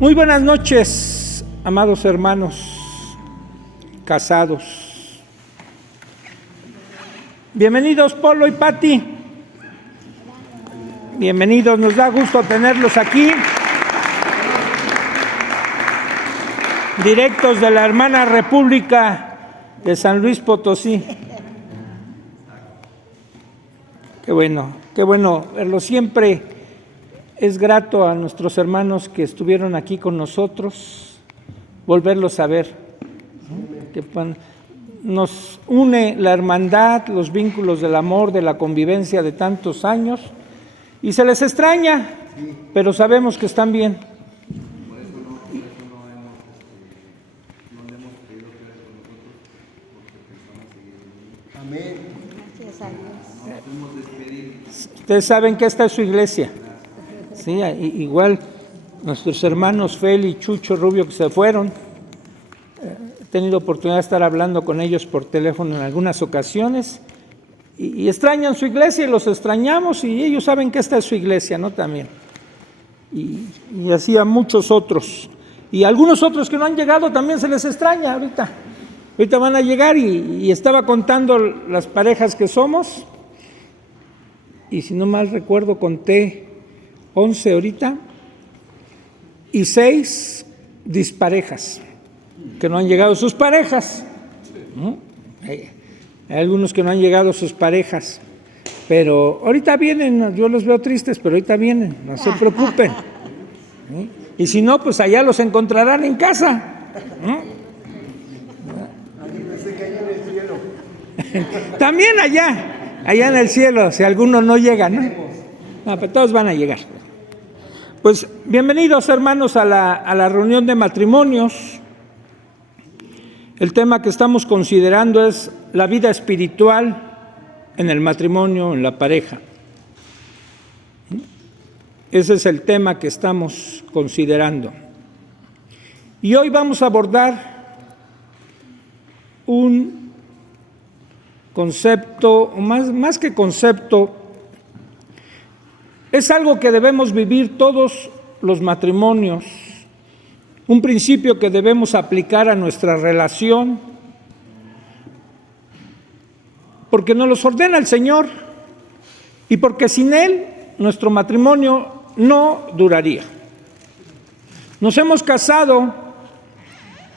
Muy buenas noches, amados hermanos casados. Bienvenidos Polo y Pati. Bienvenidos, nos da gusto tenerlos aquí. Directos de la hermana República de San Luis Potosí. Qué bueno verlos. Siempre es grato a nuestros hermanos que estuvieron aquí con nosotros, volverlos a ver. Que nos une la hermandad, los vínculos del amor, de la convivencia de tantos años, y se les extraña, pero sabemos que están bien. Por eso no le hemos pedido que hagas con nosotros, porque pensamos seguir en Amén. Gracias a Dios. Nos fuimos despedir. Ustedes saben que esta es su iglesia. Sí, igual nuestros hermanos Feli y Chucho Rubio que se fueron. He tenido oportunidad de estar hablando con ellos por teléfono en algunas ocasiones y extrañan su iglesia y los extrañamos, y ellos saben que esta es su iglesia, ¿no? También. Y así a muchos otros. Y a algunos otros que no han llegado también se les extraña ahorita. Ahorita van a llegar y estaba contando las parejas que somos, y si no mal recuerdo conté 11 ahorita y 6 disparejas que no han llegado sus parejas, ¿no? Hay algunos que no han llegado sus parejas, pero ahorita vienen. Yo los veo tristes, pero ahorita vienen, no se preocupen, ¿no? Y si no, pues allá los encontrarán en casa, ¿no? También allá en el cielo, si alguno no llega, ¿no? No, pero todos van a llegar. Pues bienvenidos, hermanos, a la reunión de matrimonios. El tema que estamos considerando es la vida espiritual en el matrimonio, en la pareja. Ese es el tema que estamos considerando. Y hoy vamos a abordar un concepto, más que concepto, es algo que debemos vivir todos los matrimonios, un principio que debemos aplicar a nuestra relación, porque nos los ordena el Señor y porque sin Él nuestro matrimonio no duraría. Nos hemos casado,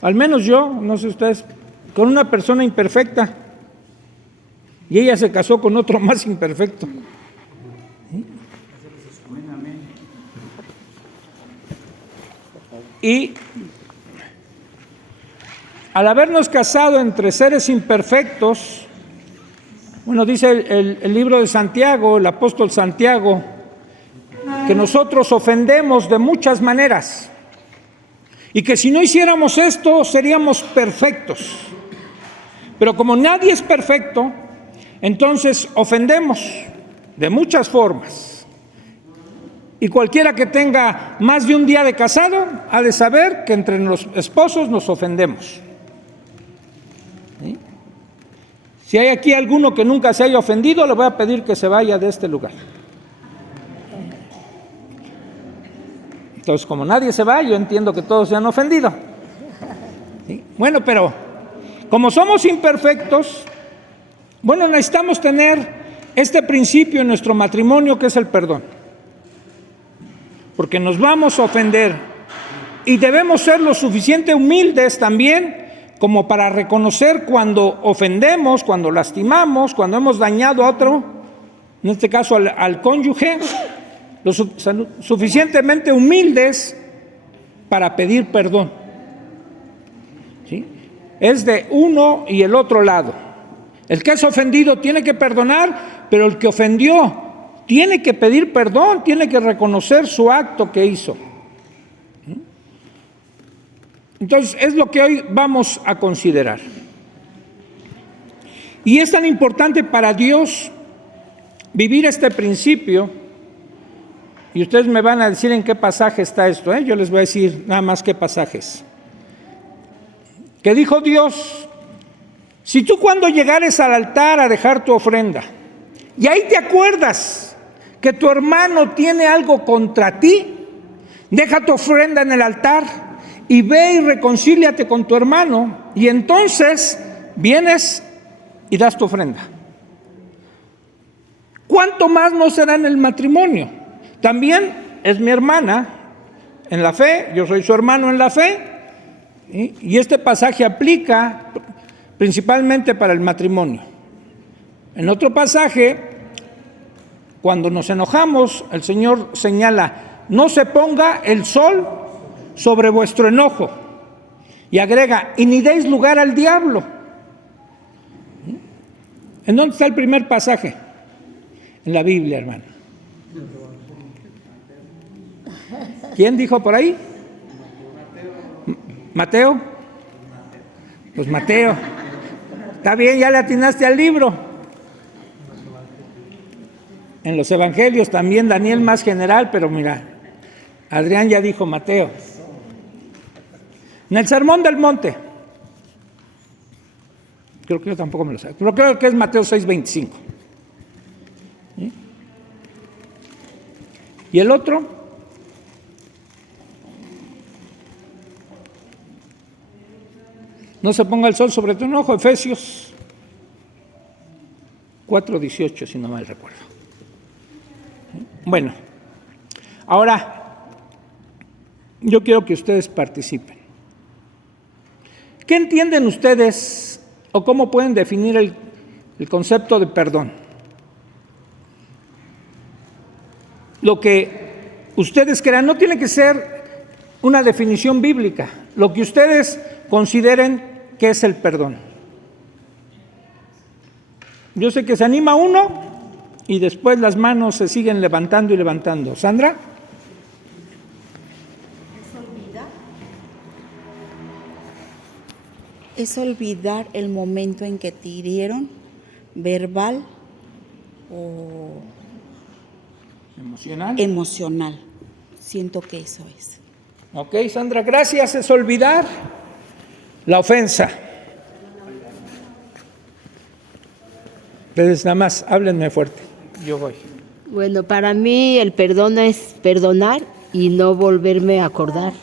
al menos yo, no sé ustedes, con una persona imperfecta, y ella se casó con otro más imperfecto. Y al habernos casado entre seres imperfectos, bueno, dice el libro de Santiago, el apóstol Santiago, que nosotros ofendemos de muchas maneras y que si no hiciéramos esto seríamos perfectos. Pero como nadie es perfecto, entonces ofendemos de muchas formas. Y cualquiera que tenga más de un día de casado ha de saber que entre los esposos nos ofendemos. ¿Sí? Si hay aquí alguno que nunca se haya ofendido, le voy a pedir que se vaya de este lugar. Entonces, como nadie se va, yo entiendo que todos se han ofendido. ¿Sí? Bueno, pero como somos imperfectos, bueno, necesitamos tener este principio en nuestro matrimonio, que es el perdón. Porque nos vamos a ofender y debemos ser lo suficiente humildes también como para reconocer cuando ofendemos, cuando lastimamos, cuando hemos dañado a otro, en este caso al cónyuge, lo suficientemente humildes para pedir perdón. ¿Sí? Es de uno y el otro lado. El que es ofendido tiene que perdonar, pero el que ofendió tiene que pedir perdón, tiene que reconocer su acto que hizo. Entonces, es lo que hoy vamos a considerar. Y es tan importante para Dios vivir este principio, y ustedes me van a decir en qué pasaje está esto, yo les voy a decir nada más qué pasajes. Que dijo Dios: si tú cuando llegares al altar a dejar tu ofrenda, y ahí te acuerdas que tu hermano tiene algo contra ti, deja tu ofrenda en el altar y ve y reconcíliate con tu hermano, y entonces vienes y das tu ofrenda. ¿Cuánto más no será en el matrimonio? También es mi hermana en la fe, yo soy su hermano en la fe, ¿sí? Y este pasaje aplica principalmente para el matrimonio. En otro pasaje, cuando nos enojamos, el Señor señala: no se ponga el sol sobre vuestro enojo, y agrega: y ni deis lugar al diablo. ¿En dónde está el primer pasaje? En la Biblia, hermano. ¿Quién dijo por ahí? ¿Mateo? Pues Mateo. Está bien, ya le atinaste al libro. En los evangelios también, Daniel más general, pero mira, Adrián ya dijo Mateo. En el Sermón del Monte, creo que yo tampoco me lo sé, pero creo que es Mateo 6:25. ¿Sí? ¿Y el otro? No se ponga el sol sobre tu enojo, Efesios 4:18, si no mal recuerdo. Bueno, ahora yo quiero que ustedes participen. ¿Qué entienden ustedes o cómo pueden definir el concepto de perdón? Lo que ustedes crean, no tiene que ser una definición bíblica, lo que ustedes consideren que es el perdón. Yo sé que se anima uno y después las manos se siguen levantando y levantando. ¿Sandra? Es olvidar el momento en que te hirieron, verbal o emocional. Siento que eso es. Ok, Sandra, gracias. Es olvidar la ofensa. Ustedes nada más, háblenme fuerte. Yo voy. Bueno, para mí el perdón es perdonar y no volverme a acordar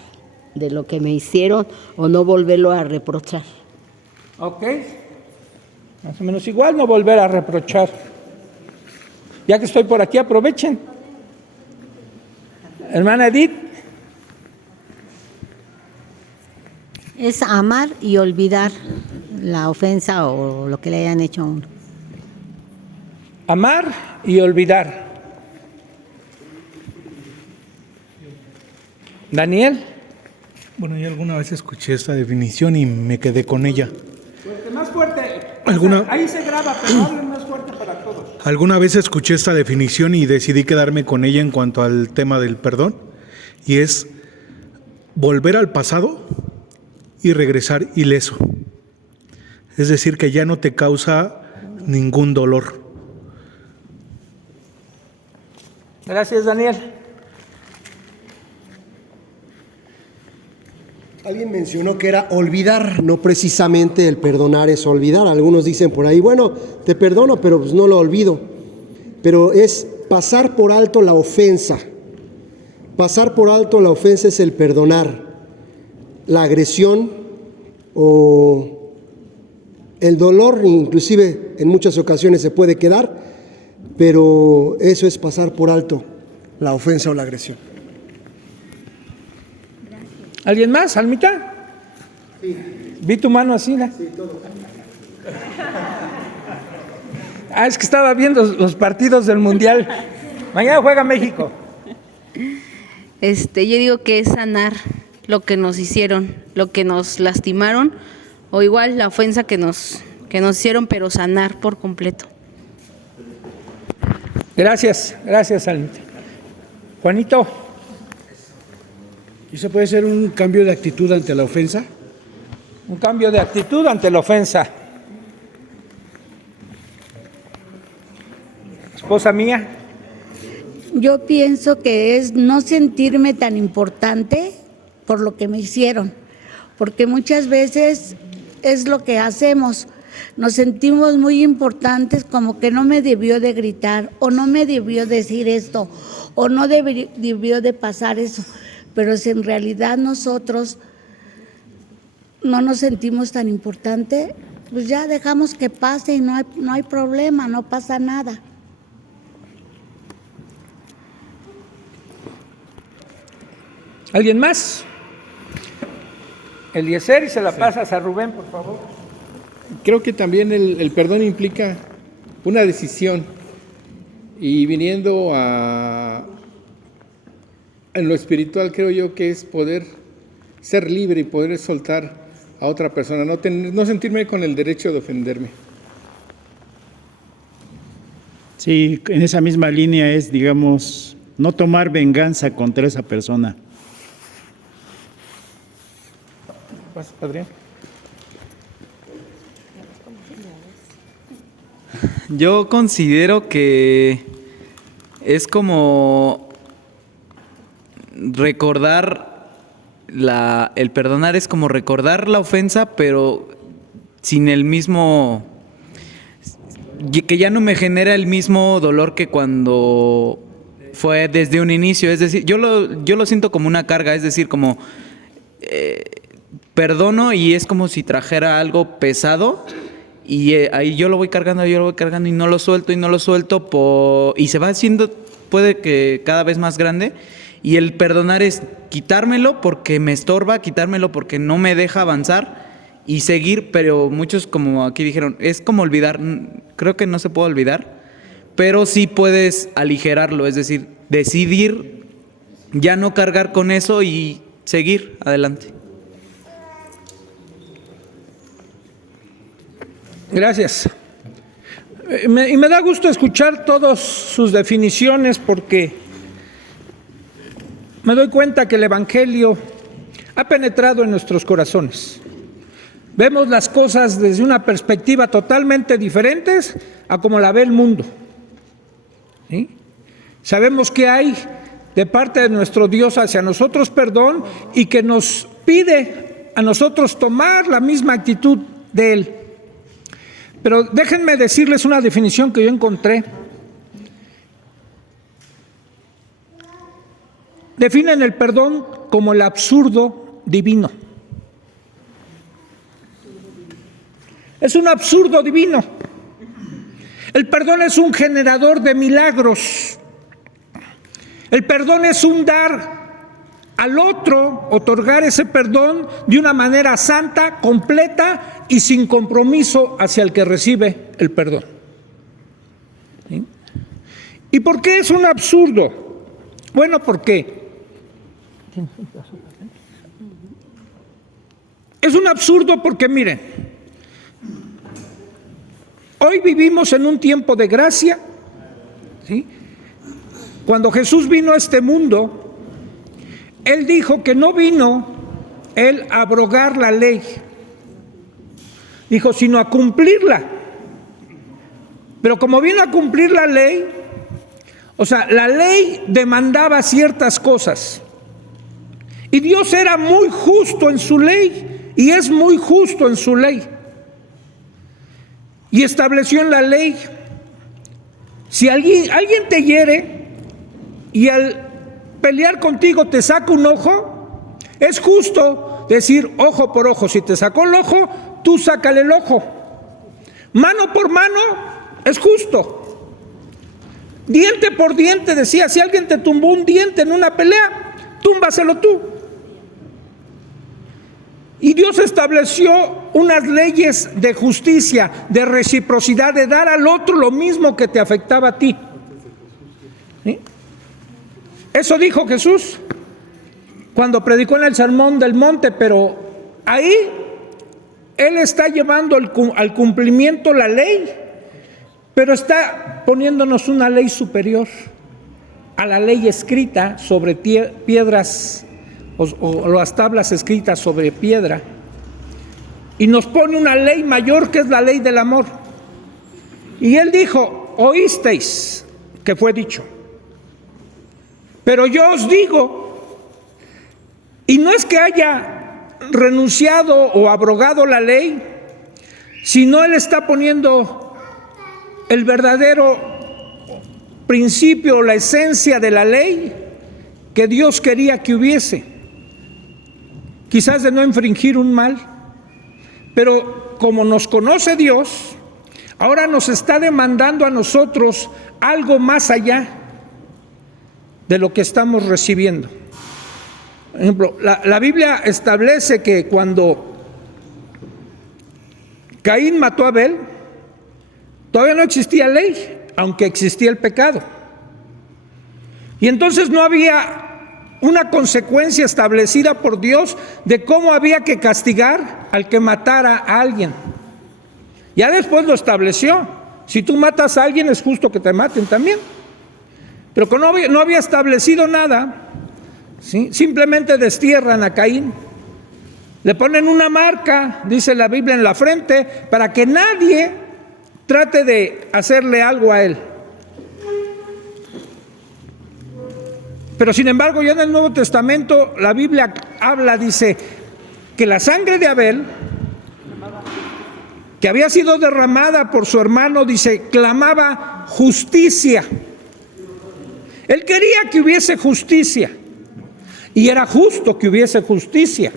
de lo que me hicieron o no volverlo a reprochar. Ok, más o menos igual, no volver a reprochar. Ya que estoy por aquí, aprovechen. Hermana Edith. Es amar y olvidar la ofensa o lo que le hayan hecho a uno. Amar y olvidar. Daniel. Bueno, yo alguna vez escuché esta definición y me quedé con ella. Más fuerte. Ahí se graba, pero hablen más fuerte para todos. Alguna vez escuché esta definición y decidí quedarme con ella en cuanto al tema del perdón, y es volver al pasado y regresar ileso. Es decir, que ya no te causa ningún dolor. Gracias, Daniel. Alguien mencionó que era olvidar, no precisamente el perdonar es olvidar. Algunos dicen por ahí, bueno, te perdono, pero pues no lo olvido. Pero es pasar por alto la ofensa. Pasar por alto la ofensa es el perdonar. La agresión o el dolor, inclusive en muchas ocasiones se puede quedar, pero eso es pasar por alto la ofensa o la agresión. ¿Alguien más, Almita? Sí. Vi tu mano así, ¿no? Sí, todo. Es que estaba viendo los partidos del Mundial. Mañana juega México. Yo digo que es sanar lo que nos hicieron, lo que nos lastimaron, o igual la ofensa que nos hicieron, pero sanar por completo. Gracias, Almita. Juanito. ¿Y eso puede ser un cambio de actitud ante la ofensa? Un cambio de actitud ante la ofensa. Esposa mía. Yo pienso que es no sentirme tan importante por lo que me hicieron, porque muchas veces es lo que hacemos. Nos sentimos muy importantes, como que no me debió de gritar, o no me debió decir esto, o no debió de pasar eso. pero si en realidad nosotros no nos sentimos tan importante, pues ya dejamos que pase y no hay problema, no pasa nada. ¿Alguien más? Eliezer, y se la pasas a Rubén, por favor. Creo que también el perdón implica una decisión, y viniendo en lo espiritual, creo yo que es poder ser libre y poder soltar a otra persona, no sentirme con el derecho de ofenderme. Sí, en esa misma línea es, digamos, no tomar venganza contra esa persona. Adrián. Yo considero que es como recordar el perdonar es como recordar la ofensa, pero sin el mismo, que ya no me genera el mismo dolor que cuando fue desde un inicio. Es decir, yo lo siento como una carga, es decir, como perdono y es como si trajera algo pesado. Y ahí yo lo voy cargando y no lo suelto y se va haciendo, puede que cada vez más grande. Y el perdonar es quitármelo porque me estorba, quitármelo porque no me deja avanzar y seguir. Pero muchos, como aquí dijeron, es como olvidar. Creo que no se puede olvidar, pero sí puedes aligerarlo, es decir, decidir ya no cargar con eso y seguir adelante. Gracias. Y me da gusto escuchar todas sus definiciones, porque me doy cuenta que el Evangelio ha penetrado en nuestros corazones. Vemos las cosas desde una perspectiva totalmente diferente a como la ve el mundo. ¿Sí? Sabemos que hay de parte de nuestro Dios hacia nosotros perdón, y que nos pide a nosotros tomar la misma actitud de Él. Pero déjenme decirles una definición que yo encontré. Definen el perdón como el absurdo divino. Es un absurdo divino. El perdón es un generador de milagros. El perdón es un dar al otro, otorgar ese perdón de una manera santa, completa y sin compromiso hacia el que recibe el perdón. ¿Sí? ¿Y por qué es un absurdo? Bueno, ¿por qué? Es un absurdo porque, miren, hoy vivimos en un tiempo de gracia, ¿sí? Cuando Jesús vino a este mundo, Él dijo que no vino Él a abrogar la ley, dijo, sino a cumplirla. Pero como vino a cumplir la ley, o sea, la ley demandaba ciertas cosas. Y Dios era muy justo en su ley, y es muy justo en su ley. Y estableció en la ley, si alguien te hiere y al pelear contigo te saca un ojo, es justo decir ojo por ojo. Si te sacó el ojo, tú sácale el ojo. Mano por mano, es justo. Diente por diente, decía, si alguien te tumbó un diente en una pelea, túmbaselo tú. Y Dios estableció unas leyes de justicia, de reciprocidad, de dar al otro lo mismo que te afectaba a ti. ¿Sí? Eso dijo Jesús cuando predicó en el Sermón del Monte, pero ahí Él está llevando al cumplimiento la ley, pero está poniéndonos una ley superior a la ley escrita sobre piedras o las tablas escritas sobre piedra, y nos pone una ley mayor que es la ley del amor. Y Él dijo, oísteis que fue dicho, pero yo os digo, y no es que haya renunciado o abrogado la ley, sino Él está poniendo el verdadero principio, la esencia de la ley que Dios quería que hubiese. quizás de no infringir un mal, pero como nos conoce Dios, ahora nos está demandando a nosotros algo más allá de lo que estamos recibiendo. Por ejemplo, la Biblia establece que cuando Caín mató a Abel, todavía no existía ley, aunque existía el pecado. Y entonces no había una consecuencia establecida por Dios de cómo había que castigar al que matara a alguien. Ya después lo estableció. Si tú matas a alguien es justo que te maten también. Pero como no había establecido nada, ¿sí? Simplemente destierran a Caín. Le ponen una marca, dice la Biblia, en la frente, para que nadie trate de hacerle algo a él. Pero sin embargo, ya en el Nuevo Testamento, la Biblia dice que la sangre de Abel, que había sido derramada por su hermano, dice, clamaba justicia. Él quería que hubiese justicia, y era justo que hubiese justicia.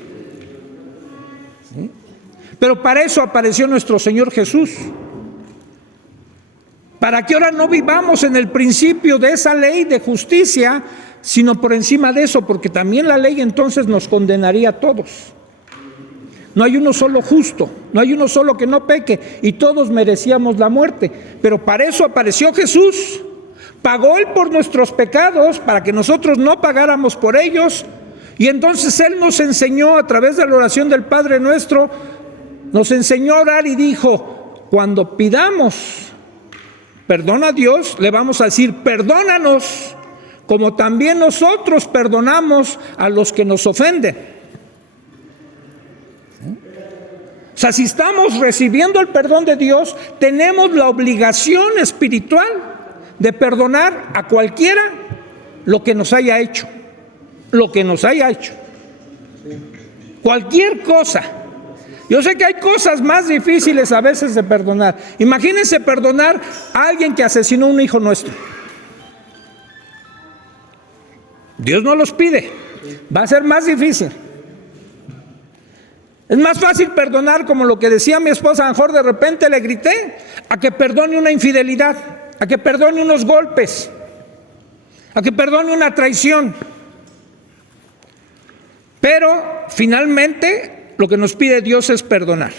¿Sí? Pero para eso apareció nuestro Señor Jesús. Para que ahora no vivamos en el principio de esa ley de justicia, sino por encima de eso, porque también la ley entonces nos condenaría a todos. No hay uno solo justo, no hay uno solo que no peque, y todos merecíamos la muerte. Pero para eso apareció Jesús, pagó Él por nuestros pecados, para que nosotros no pagáramos por ellos, y entonces Él nos enseñó a través de la oración del Padre Nuestro, nos enseñó a orar y dijo, cuando pidamos perdón a Dios, le vamos a decir, perdónanos, como también nosotros perdonamos a los que nos ofenden. O sea, si estamos recibiendo el perdón de Dios, tenemos la obligación espiritual de perdonar a cualquiera lo que nos haya hecho. Lo que nos haya hecho. Cualquier cosa. Yo sé que hay cosas más difíciles a veces de perdonar. Imagínense perdonar a alguien que asesinó a un hijo nuestro. Dios no los pide, va a ser más difícil. Es más fácil perdonar, como lo que decía mi esposa, a lo mejor de repente le grité, a que perdone una infidelidad, a que perdone unos golpes, a que perdone una traición. Pero finalmente lo que nos pide Dios es perdonar.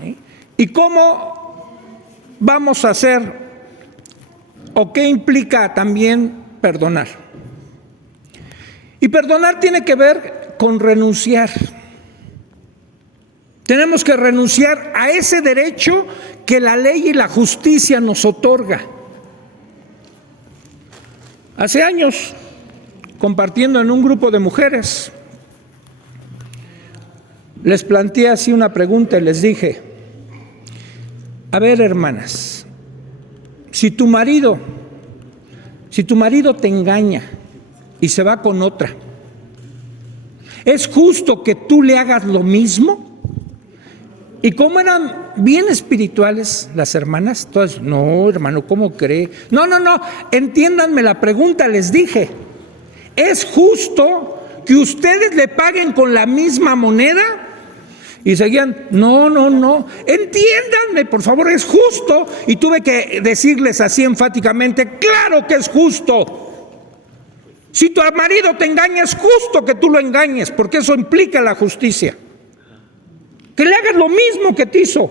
¿Sí? ¿Y cómo vamos a hacer o qué implica también perdonar? Y perdonar tiene que ver con renunciar. Tenemos que renunciar a ese derecho que la ley y la justicia nos otorga. Hace años, compartiendo en un grupo de mujeres, les planteé así una pregunta y les dije, a ver, hermanas, si tu marido te engaña y se va con otra, ¿es justo que tú le hagas lo mismo? Y como eran bien espirituales las hermanas, todas, no, hermano, ¿cómo cree? No, entiéndanme la pregunta, les dije, ¿es justo que ustedes le paguen con la misma moneda? Y seguían, no, entiéndanme, por favor, es justo. Y tuve que decirles así enfáticamente, claro que es justo. Si tu marido te engaña, es justo que tú lo engañes, porque eso implica la justicia. Que le hagas lo mismo que te hizo.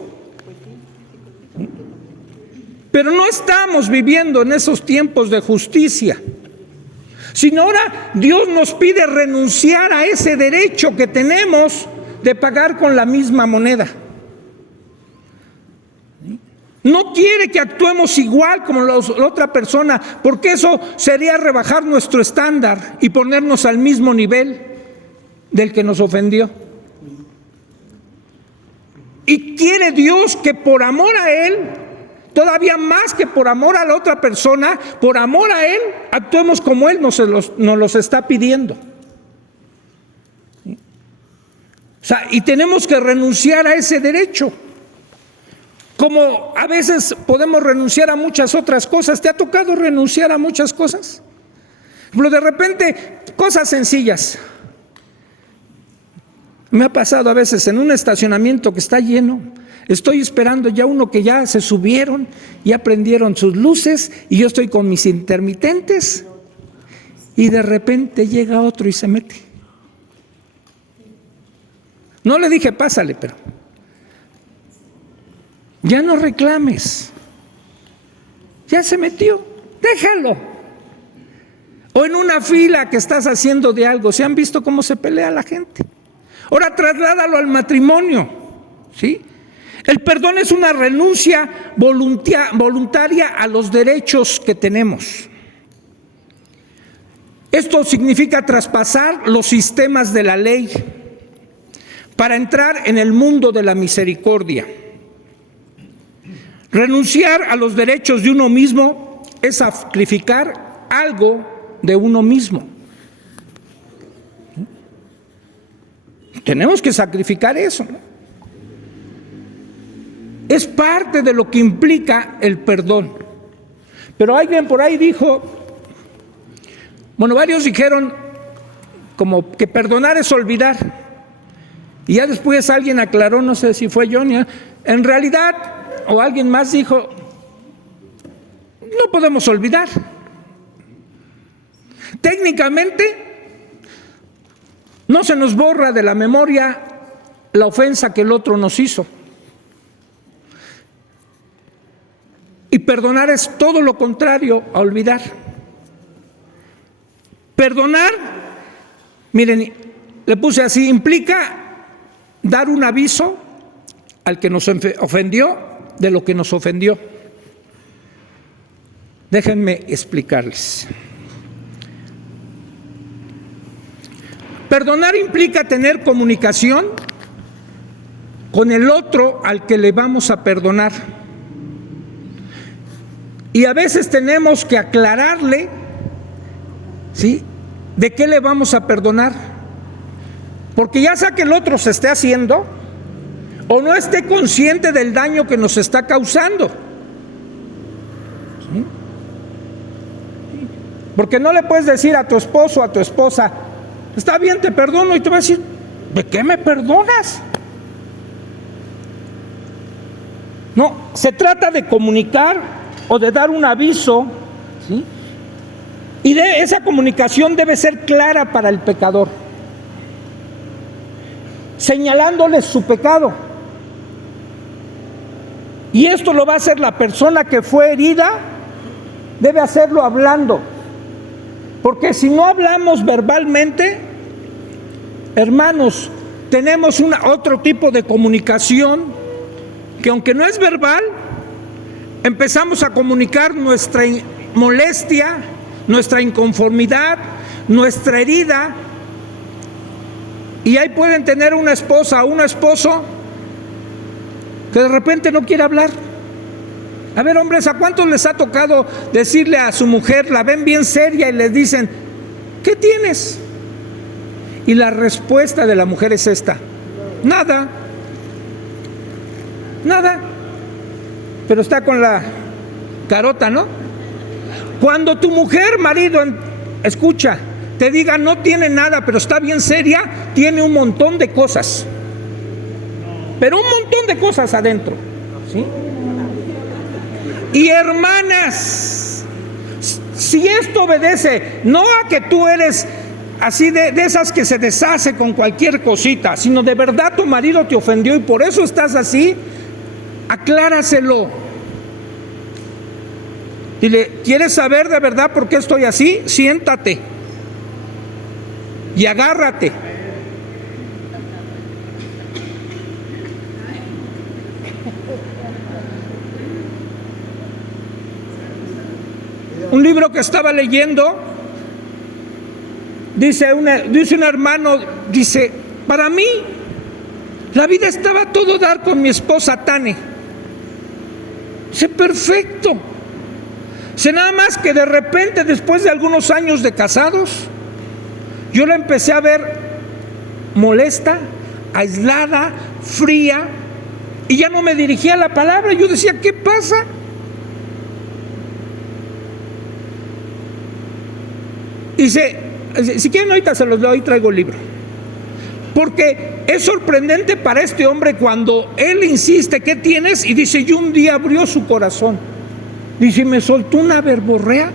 Pero no estamos viviendo en esos tiempos de justicia, sino ahora Dios nos pide renunciar a ese derecho que tenemos de pagar con la misma moneda. No quiere que actuemos igual como la otra persona, porque eso sería rebajar nuestro estándar y ponernos al mismo nivel del que nos ofendió. Y quiere Dios que por amor a Él, todavía más que por amor a la otra persona, por amor a Él, actuemos como Él nos los está pidiendo. O sea, y tenemos que renunciar a ese derecho. Como a veces podemos renunciar a muchas otras cosas. ¿Te ha tocado renunciar a muchas cosas? Pero de repente, cosas sencillas. Me ha pasado a veces en un estacionamiento que está lleno. Estoy esperando ya uno que ya se subieron, ya prendieron sus luces y yo estoy con mis intermitentes y de repente llega otro y se mete. No le dije pásale, pero ya no reclames. Ya se metió, déjalo. O en una fila que estás haciendo de algo, ¿se han visto cómo se pelea la gente? Ahora trasládalo al matrimonio, ¿sí? El perdón es una renuncia voluntaria a los derechos que tenemos. Esto significa traspasar los sistemas de la ley para entrar en el mundo de la misericordia. Renunciar a los derechos de uno mismo es sacrificar algo de uno mismo. Tenemos que sacrificar eso, ¿no? Es parte de lo que implica el perdón. Pero alguien por ahí dijo, bueno, varios dijeron como que perdonar es olvidar. Y ya después alguien aclaró, no sé si fue Johnny, en realidad, o alguien más dijo, no podemos olvidar. Técnicamente, no se nos borra de la memoria la ofensa que el otro nos hizo. Y perdonar es todo lo contrario a olvidar. Perdonar, miren, le puse así, implica dar un aviso al que nos ofendió de lo que nos ofendió. Déjenme explicarles. Perdonar implica tener comunicación con el otro al que le vamos a perdonar. Y a veces tenemos que aclararle, ¿sí?, de qué le vamos a perdonar. Porque ya sea que el otro se esté haciendo o no esté consciente del daño que nos está causando. ¿Sí? Porque no le puedes decir a tu esposo o a tu esposa, está bien, te perdono, y te va a decir, ¿de qué me perdonas? No, se trata de comunicar o de dar un aviso, ¿sí? Y esa comunicación debe ser clara para el pecador, señalándole su pecado. Y esto lo va a hacer la persona que fue herida, debe hacerlo hablando. Porque si no hablamos verbalmente, hermanos, tenemos otro tipo de comunicación que aunque no es verbal, empezamos a comunicar nuestra molestia, nuestra inconformidad, nuestra herida. Y ahí pueden tener una esposa o un esposo que de repente no quiere hablar. A ver, hombres, ¿a cuántos les ha tocado decirle a su mujer, la ven bien seria y les dicen, ¿qué tienes? Y la respuesta de la mujer es esta, nada, nada. Pero está con la carota, ¿no? Cuando tu mujer, marido, escucha, te diga no tiene nada, pero está bien seria, tiene un montón de cosas. Pero un montón de cosas adentro, ¿sí? Y hermanas, si esto obedece no a que tú eres así de esas que se deshace con cualquier cosita, sino de verdad tu marido te ofendió y por eso estás así, acláraselo. Dile, ¿quieres saber de verdad por qué estoy así? Siéntate y agárrate. Un libro que estaba leyendo, dice un hermano, dice, para mí la vida estaba a todo dar con mi esposa Tane. Dice, perfecto. Dice, nada más que de repente, después de algunos años de casados, yo la empecé a ver molesta, aislada, fría, y ya no me dirigía la palabra. Yo decía, ¿qué pasa? Dice, si quieren ahorita se los doy, traigo el libro. Porque es sorprendente para este hombre cuando él insiste, ¿qué tienes? Y dice, y un día abrió su corazón. Dice, me soltó una verborrea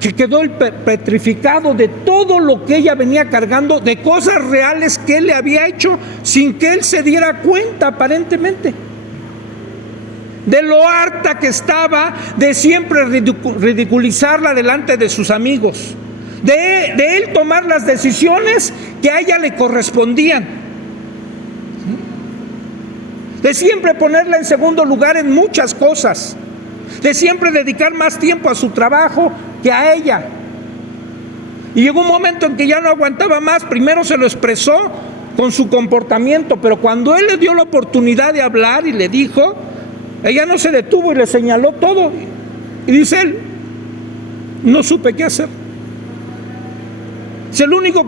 que quedó petrificado de todo lo que ella venía cargando, de cosas reales que él le había hecho sin que él se diera cuenta aparentemente. De lo harta que estaba de siempre ridiculizarla delante de sus amigos, de él tomar las decisiones que a ella le correspondían, de siempre ponerla en segundo lugar en muchas cosas, de siempre dedicar más tiempo a su trabajo que a ella. Y llegó un momento en que ya no aguantaba más. Primero se lo expresó con su comportamiento, pero cuando él le dio la oportunidad de hablar y le dijo, ella no se detuvo y le señaló todo. Y dice él, no supe qué hacer. Si lo único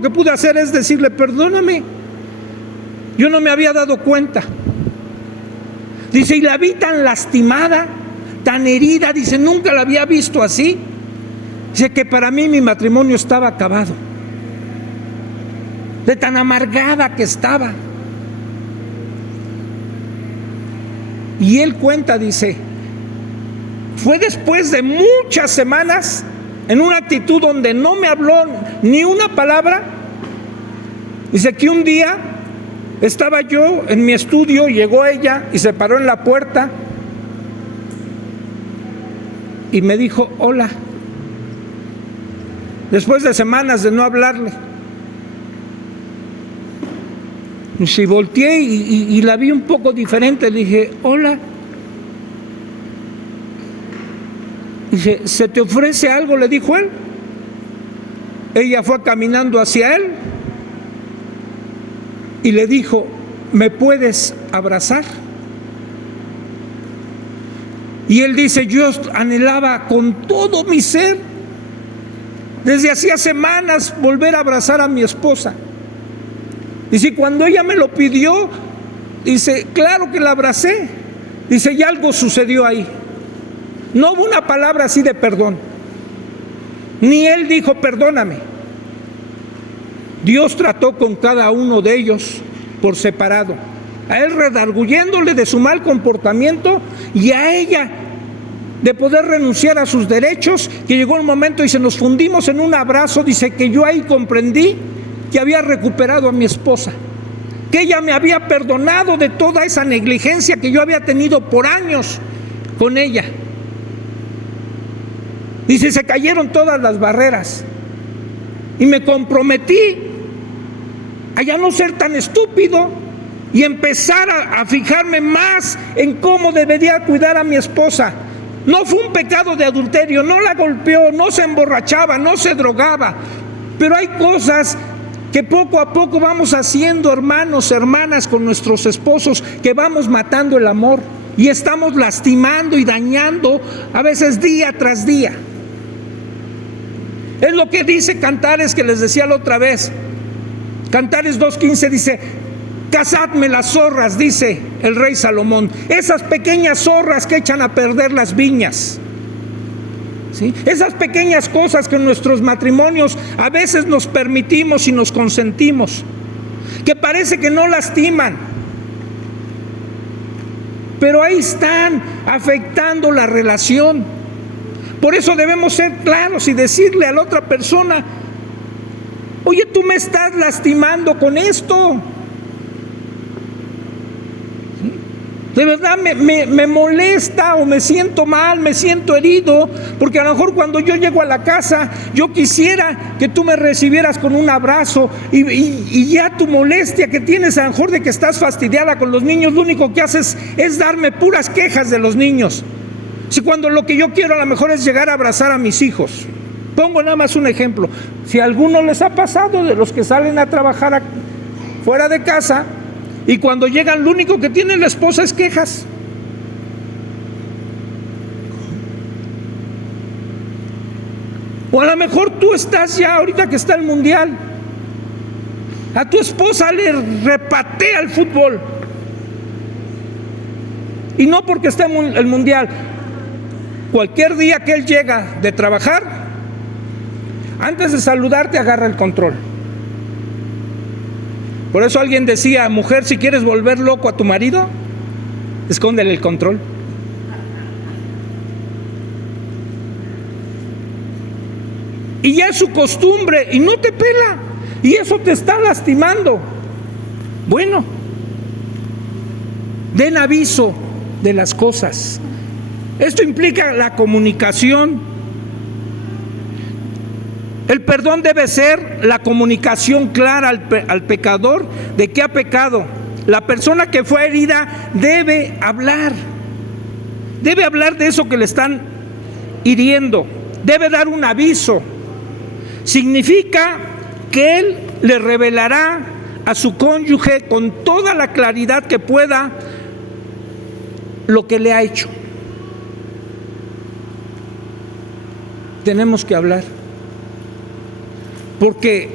que pude hacer es decirle, perdóname, yo no me había dado cuenta. Dice, y la vi tan lastimada, tan herida, dice, nunca la había visto así. Dice que para mí mi matrimonio estaba acabado, de tan amargada que estaba. Y él cuenta, dice, fue después de muchas semanas, en una actitud donde no me habló ni una palabra. Dice que un día estaba yo en mi estudio, llegó ella y se paró en la puerta y me dijo, hola, después de semanas de no hablarle. Y si volteé y la vi un poco diferente, le dije, hola. Dice, ¿se te ofrece algo?, le dijo él. Ella fue caminando hacia él y le dijo, ¿me puedes abrazar? Y él dice, yo anhelaba con todo mi ser, desde hacía semanas, volver a abrazar a mi esposa. Dice, cuando ella me lo pidió, dice, claro que la abracé. Dice, y algo sucedió ahí. No hubo una palabra así de perdón, ni él dijo, perdóname. Dios trató con cada uno de ellos por separado, a él redarguyéndole de su mal comportamiento y a ella de poder renunciar a sus derechos, que llegó un momento y se nos fundimos en un abrazo. Dice que yo ahí comprendí que había recuperado a mi esposa, que ella me había perdonado de toda esa negligencia que yo había tenido por años con ella. Dice, se cayeron todas las barreras y me comprometí a ya no ser tan estúpido y empezar a fijarme más en cómo debería cuidar a mi esposa. No fue un pecado de adulterio, no la golpeó, no se emborrachaba, no se drogaba, pero hay cosas que poco a poco vamos haciendo, hermanos, hermanas, con nuestros esposos, que vamos matando el amor y estamos lastimando y dañando a veces día tras día. Es lo que dice Cantares, que les decía la otra vez. Cantares 2:15 dice, cazadme las zorras, dice el rey Salomón, esas pequeñas zorras que echan a perder las viñas. ¿Sí? Esas pequeñas cosas que en nuestros matrimonios a veces nos permitimos y nos consentimos, que parece que no lastiman, pero ahí están afectando la relación. Por eso debemos ser claros y decirle a la otra persona, oye, tú me estás lastimando con esto. De verdad me molesta, o me siento mal, me siento herido, porque a lo mejor cuando yo llego a la casa, yo quisiera que tú me recibieras con un abrazo y ya tu molestia que tienes a lo mejor de que estás fastidiada con los niños, lo único que haces es darme puras quejas de los niños. Si cuando lo que yo quiero a lo mejor es llegar a abrazar a mis hijos. Pongo nada más un ejemplo. Si a alguno les ha pasado de los que salen a trabajar fuera de casa, y cuando llegan lo único que tiene la esposa es quejas. O a lo mejor tú estás ya, ahorita que está el mundial, a tu esposa le repatea el fútbol. Y no porque esté el mundial. Cualquier día que él llega de trabajar, antes de saludarte agarra el control. Por eso alguien decía, mujer, si quieres volver loco a tu marido, escóndele el control. Y ya es su costumbre y no te pela, y eso te está lastimando. Bueno, den aviso de las cosas. Esto implica la comunicación. El perdón debe ser la comunicación clara al pecador de que ha pecado. La persona que fue herida debe hablar de eso que le están hiriendo, debe dar un aviso. Significa que él le revelará a su cónyuge con toda la claridad que pueda lo que le ha hecho. Tenemos que hablar, porque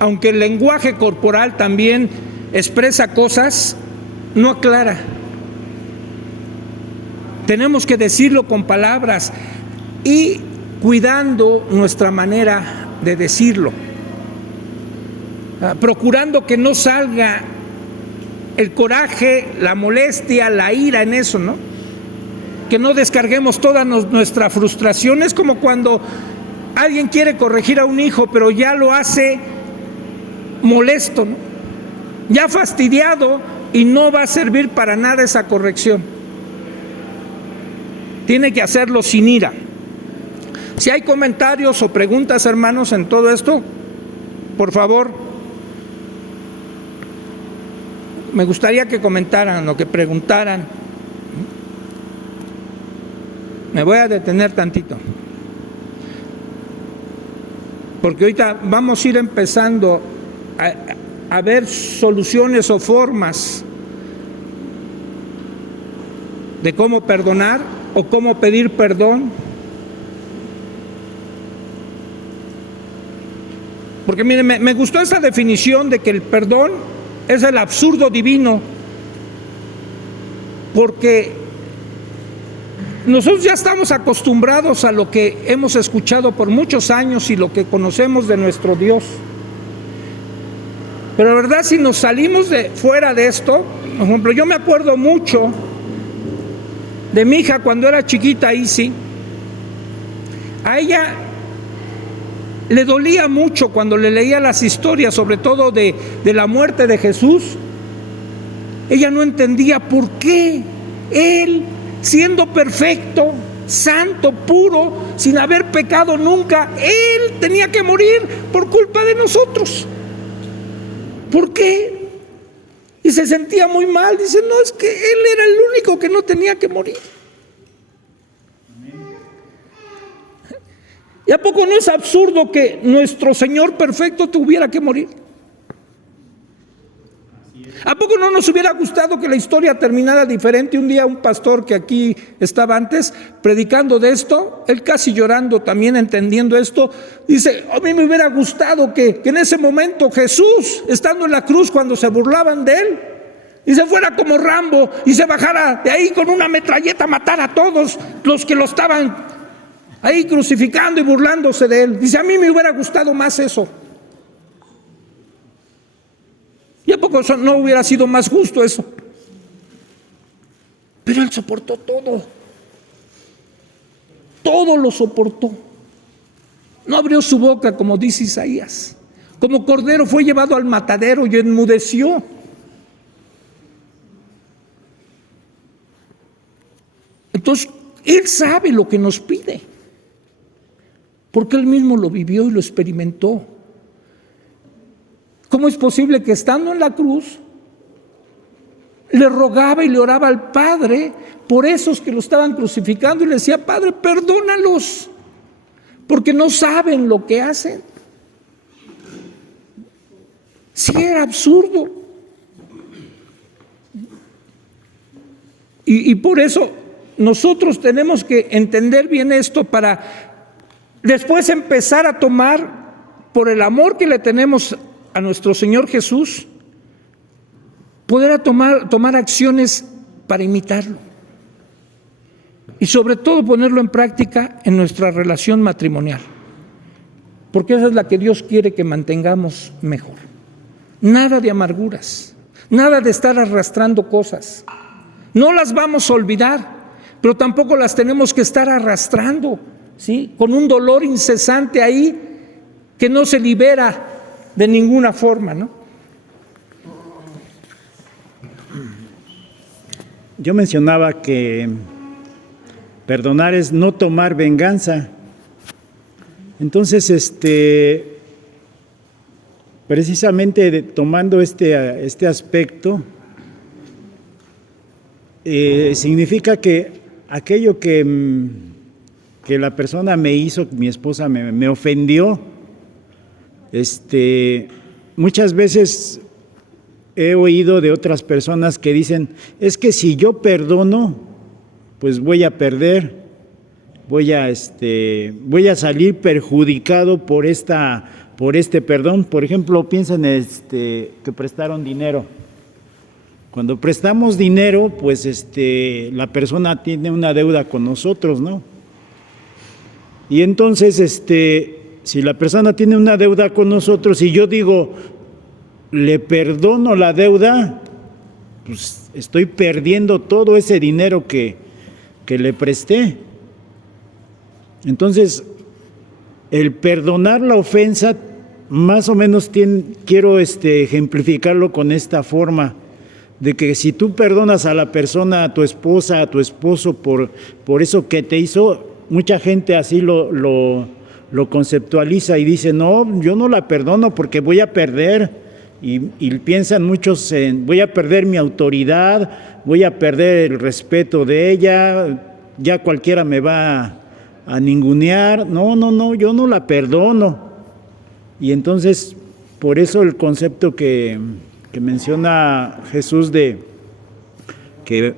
aunque el lenguaje corporal también expresa cosas, no aclara. Tenemos que decirlo con palabras y cuidando nuestra manera de decirlo, procurando que no salga el coraje, la molestia, la ira en eso, ¿no? Que no descarguemos toda nuestra frustración. Es como cuando alguien quiere corregir a un hijo, pero ya lo hace molesto, ¿no? Ya fastidiado, y no va a servir para nada esa corrección. Tiene que hacerlo sin ira. Si hay comentarios o preguntas, hermanos, en todo esto, por favor, me gustaría que comentaran o que preguntaran. Me voy a detener tantito, porque ahorita vamos a ir empezando a ver soluciones o formas de cómo perdonar o cómo pedir perdón. Porque miren, me gustó esa definición de que el perdón es el absurdo divino, porque nosotros ya estamos acostumbrados a lo que hemos escuchado por muchos años y lo que conocemos de nuestro Dios. Pero la verdad, si nos salimos fuera de esto, por ejemplo, yo me acuerdo mucho de mi hija cuando era chiquita, Isi. A ella le dolía mucho cuando le leía las historias, sobre todo de la muerte de Jesús. Ella no entendía por qué él, siendo perfecto, santo, puro, sin haber pecado nunca, él tenía que morir por culpa de nosotros. ¿Por qué? Y se sentía muy mal. Dice, no, es que él era el único que no tenía que morir. ¿Y a poco no es absurdo que nuestro Señor perfecto tuviera que morir? ¿A poco no nos hubiera gustado que la historia terminara diferente? Un día un pastor que aquí estaba antes predicando de esto, él casi llorando también, entendiendo esto, dice, a mí me hubiera gustado que en ese momento Jesús, estando en la cruz cuando se burlaban de él, y se fuera como Rambo y se bajara de ahí con una metralleta a matar a todos los que lo estaban ahí crucificando y burlándose de él. Dice, a mí me hubiera gustado más eso. ¿Y a poco no hubiera sido más justo eso? Pero él soportó todo. Todo lo soportó. No abrió su boca, como dice Isaías. Como cordero fue llevado al matadero y enmudeció. Entonces, él sabe lo que nos pide, porque él mismo lo vivió y lo experimentó. ¿Cómo es posible que estando en la cruz le rogaba y le oraba al Padre por esos que lo estaban crucificando y le decía, Padre, perdónalos, porque no saben lo que hacen? Sí, era absurdo. Y por eso nosotros tenemos que entender bien esto para después empezar a tomar, por el amor que le tenemos a nuestro Señor Jesús, poder tomar acciones para imitarlo. Y sobre todo ponerlo en práctica en nuestra relación matrimonial, porque esa es la que Dios quiere que mantengamos mejor. nada de amarguras, nada de estar arrastrando cosas. No las vamos a olvidar, pero tampoco las tenemos que estar arrastrando, ¿sí? Con un dolor incesante ahí que no se libera de ninguna forma, ¿no? Yo mencionaba que perdonar es no tomar venganza. Entonces, precisamente tomando este aspecto, significa que aquello que la persona me hizo, mi esposa me ofendió, muchas veces he oído de otras personas que dicen, es que si yo perdono, pues voy a perder, voy a salir perjudicado por este perdón. Por ejemplo, piensen que prestaron dinero. Cuando prestamos dinero, pues la persona tiene una deuda con nosotros, ¿no? Y entonces, si la persona tiene una deuda con nosotros y yo digo, le perdono la deuda, pues estoy perdiendo todo ese dinero que le presté. Entonces, el perdonar la ofensa, más o menos quiero ejemplificarlo con esta forma, de que si tú perdonas a la persona, a tu esposa, a tu esposo, por eso que te hizo, mucha gente así lo conceptualiza y dice, no, yo no la perdono porque voy a perder. Y piensan muchos en, voy a perder mi autoridad, voy a perder el respeto de ella, ya cualquiera me va a ningunear. No, yo no la perdono. Y entonces, por eso el concepto que menciona Jesús de que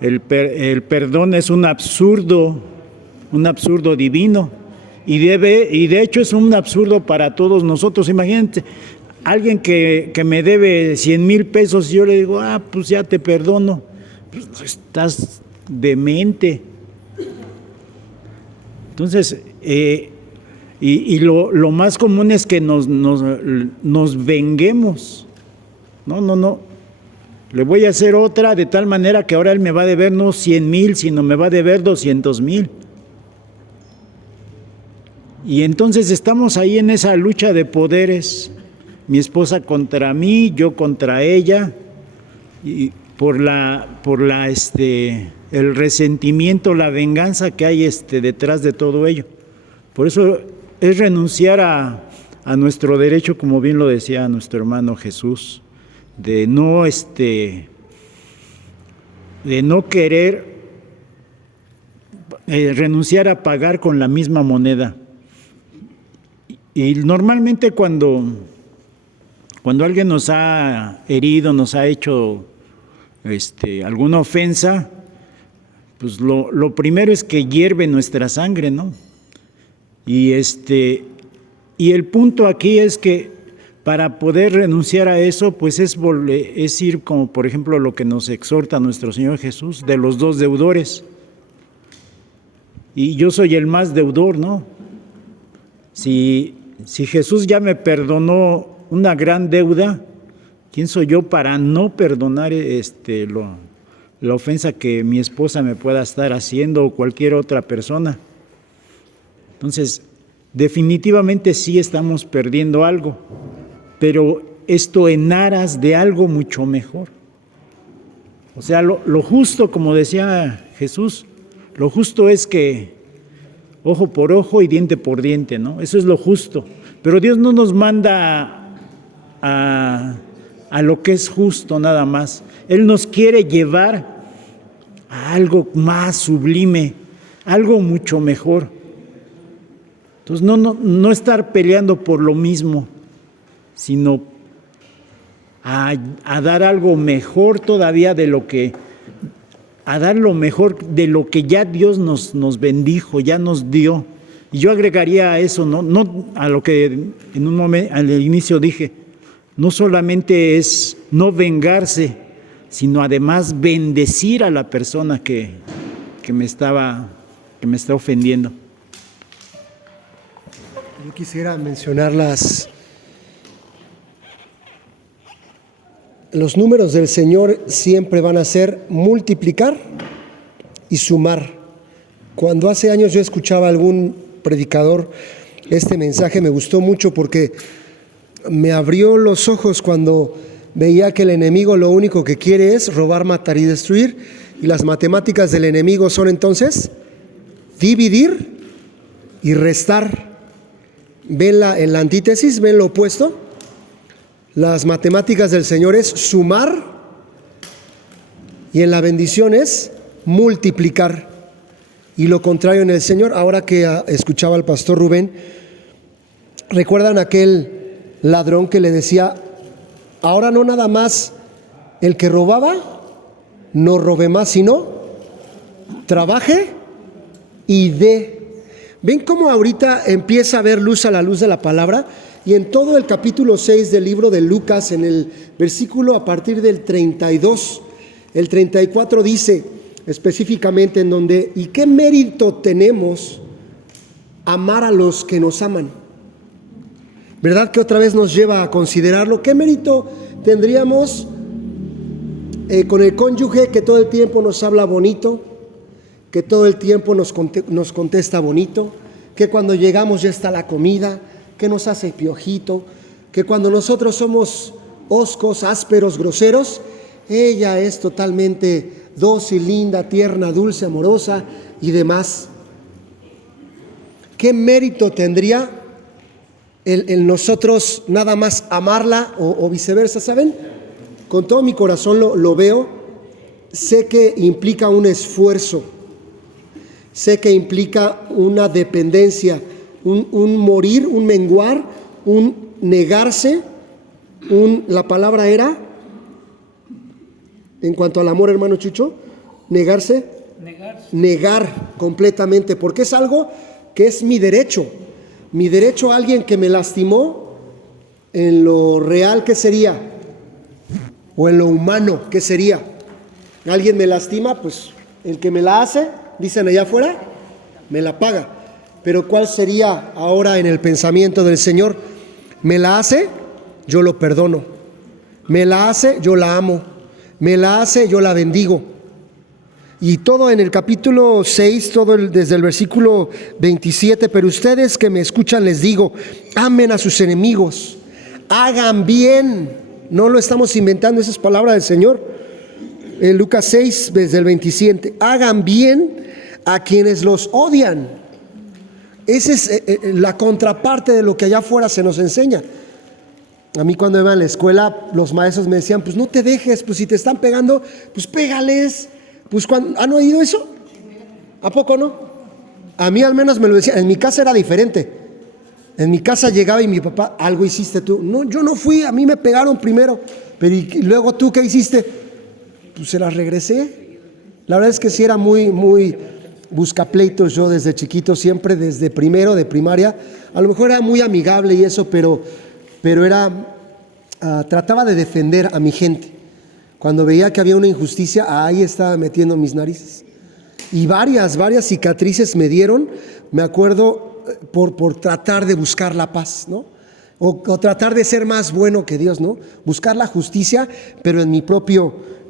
el perdón es un absurdo divino. Y de hecho es un absurdo para todos nosotros. Imagínate, alguien que me debe 100,000 pesos y yo le digo, pues ya te perdono. Pues estás demente. Entonces, y lo más común es que nos venguemos. No. Le voy a hacer otra de tal manera que ahora él me va a deber no 100,000, sino me va a deber 200,000. Y entonces estamos ahí en esa lucha de poderes. Mi esposa contra mí, yo contra ella, y por el resentimiento, la venganza que hay detrás de todo ello. Por eso es renunciar a nuestro derecho, como bien lo decía nuestro hermano Jesús, de no querer renunciar a pagar con la misma moneda. Y normalmente cuando alguien nos ha herido, nos ha hecho alguna ofensa, pues lo primero es que hierve nuestra sangre, ¿no? Y el punto aquí es que para poder renunciar a eso, pues es ir como por ejemplo lo que nos exhorta nuestro Señor Jesús, de los 2 deudores. Y yo soy el más deudor, ¿no? Si Jesús ya me perdonó una gran deuda, ¿quién soy yo para no perdonar la ofensa que mi esposa me pueda estar haciendo o cualquier otra persona? Entonces, definitivamente sí estamos perdiendo algo, pero esto en aras de algo mucho mejor. O sea, lo justo, como decía Jesús, lo justo es que ojo por ojo y diente por diente, ¿no? Eso es lo justo. Pero Dios no nos manda a lo que es justo nada más. Él nos quiere llevar a algo más sublime, algo mucho mejor. Entonces no estar peleando por lo mismo, sino a dar algo mejor todavía a dar lo mejor de lo que ya Dios nos bendijo, ya nos dio. Y yo agregaría a eso, no a lo que en un momento al inicio dije, no solamente es no vengarse, sino además bendecir a la persona que me está ofendiendo. Yo quisiera mencionar las los números del Señor siempre van a ser multiplicar y sumar. Cuando hace años yo escuchaba a algún predicador, este mensaje me gustó mucho porque me abrió los ojos cuando veía que el enemigo lo único que quiere es robar, matar y destruir, y las matemáticas del enemigo son entonces dividir y restar. ¿Ven en la antítesis? ¿Ven lo opuesto? Las matemáticas del Señor es sumar y en la bendición es multiplicar. Y lo contrario en el Señor. Ahora que escuchaba al pastor Rubén, ¿recuerdan aquel ladrón que le decía, ahora no nada más el que robaba, no robe más, sino trabaje y dé? ¿Ven cómo ahorita empieza a haber luz a la luz de la palabra? Y en todo el capítulo 6 del libro de Lucas, en el versículo a partir del 32, el 34 dice específicamente en donde, ¿y qué mérito tenemos amar a los que nos aman? ¿Verdad que otra vez nos lleva a considerarlo? ¿Qué mérito tendríamos con el cónyuge que todo el tiempo nos habla bonito, que todo el tiempo nos contesta bonito, que cuando llegamos ya está la comida, que nos hace piojito, que cuando nosotros somos hoscos, ásperos, groseros, ella es totalmente dócil, linda, tierna, dulce, amorosa y demás? ¿Qué mérito tendría el nosotros nada más amarla o viceversa? ¿Saben? Con todo mi corazón lo veo. Sé que implica un esfuerzo, sé que implica una dependencia, un morir, un menguar, un negarse, la palabra era, en cuanto al amor, hermano Chucho, negarse. Negar completamente, porque es algo que es mi derecho a alguien que me lastimó, en lo real, ¿qué sería? O en lo humano, ¿qué sería? Alguien me lastima, pues el que me la hace, dicen allá afuera, me la paga. Pero ¿cuál sería ahora en el pensamiento del Señor? Me la hace, yo lo perdono. Me la hace, yo la amo. Me la hace, yo la bendigo. Y todo en el capítulo 6, desde el versículo 27, pero ustedes que me escuchan les digo, amen a sus enemigos, hagan bien. No lo estamos inventando, esa es palabra del Señor. En Lucas 6, desde el 27, hagan bien a quienes los odian. Esa es la contraparte de lo que allá afuera se nos enseña. A mí cuando iba a la escuela, los maestros me decían, pues no te dejes, pues si te están pegando, pues pégales. Pues ¿han oído eso? ¿A poco no? A mí al menos me lo decían. En mi casa era diferente. En mi casa llegaba y mi papá, algo hiciste tú. No, yo no fui, a mí me pegaron primero. Pero ¿y luego tú qué hiciste? Pues se las regresé. La verdad es que sí era muy buscapleitos yo desde chiquito, siempre desde primero de primaria. A lo mejor era muy amigable y eso, pero trataba de defender a mi gente. Cuando veía que había una injusticia, ahí estaba metiendo mis narices. Y varias cicatrices me dieron, me acuerdo, por tratar de buscar la paz, ¿no? O tratar de ser más bueno que Dios, ¿no? Buscar la justicia, pero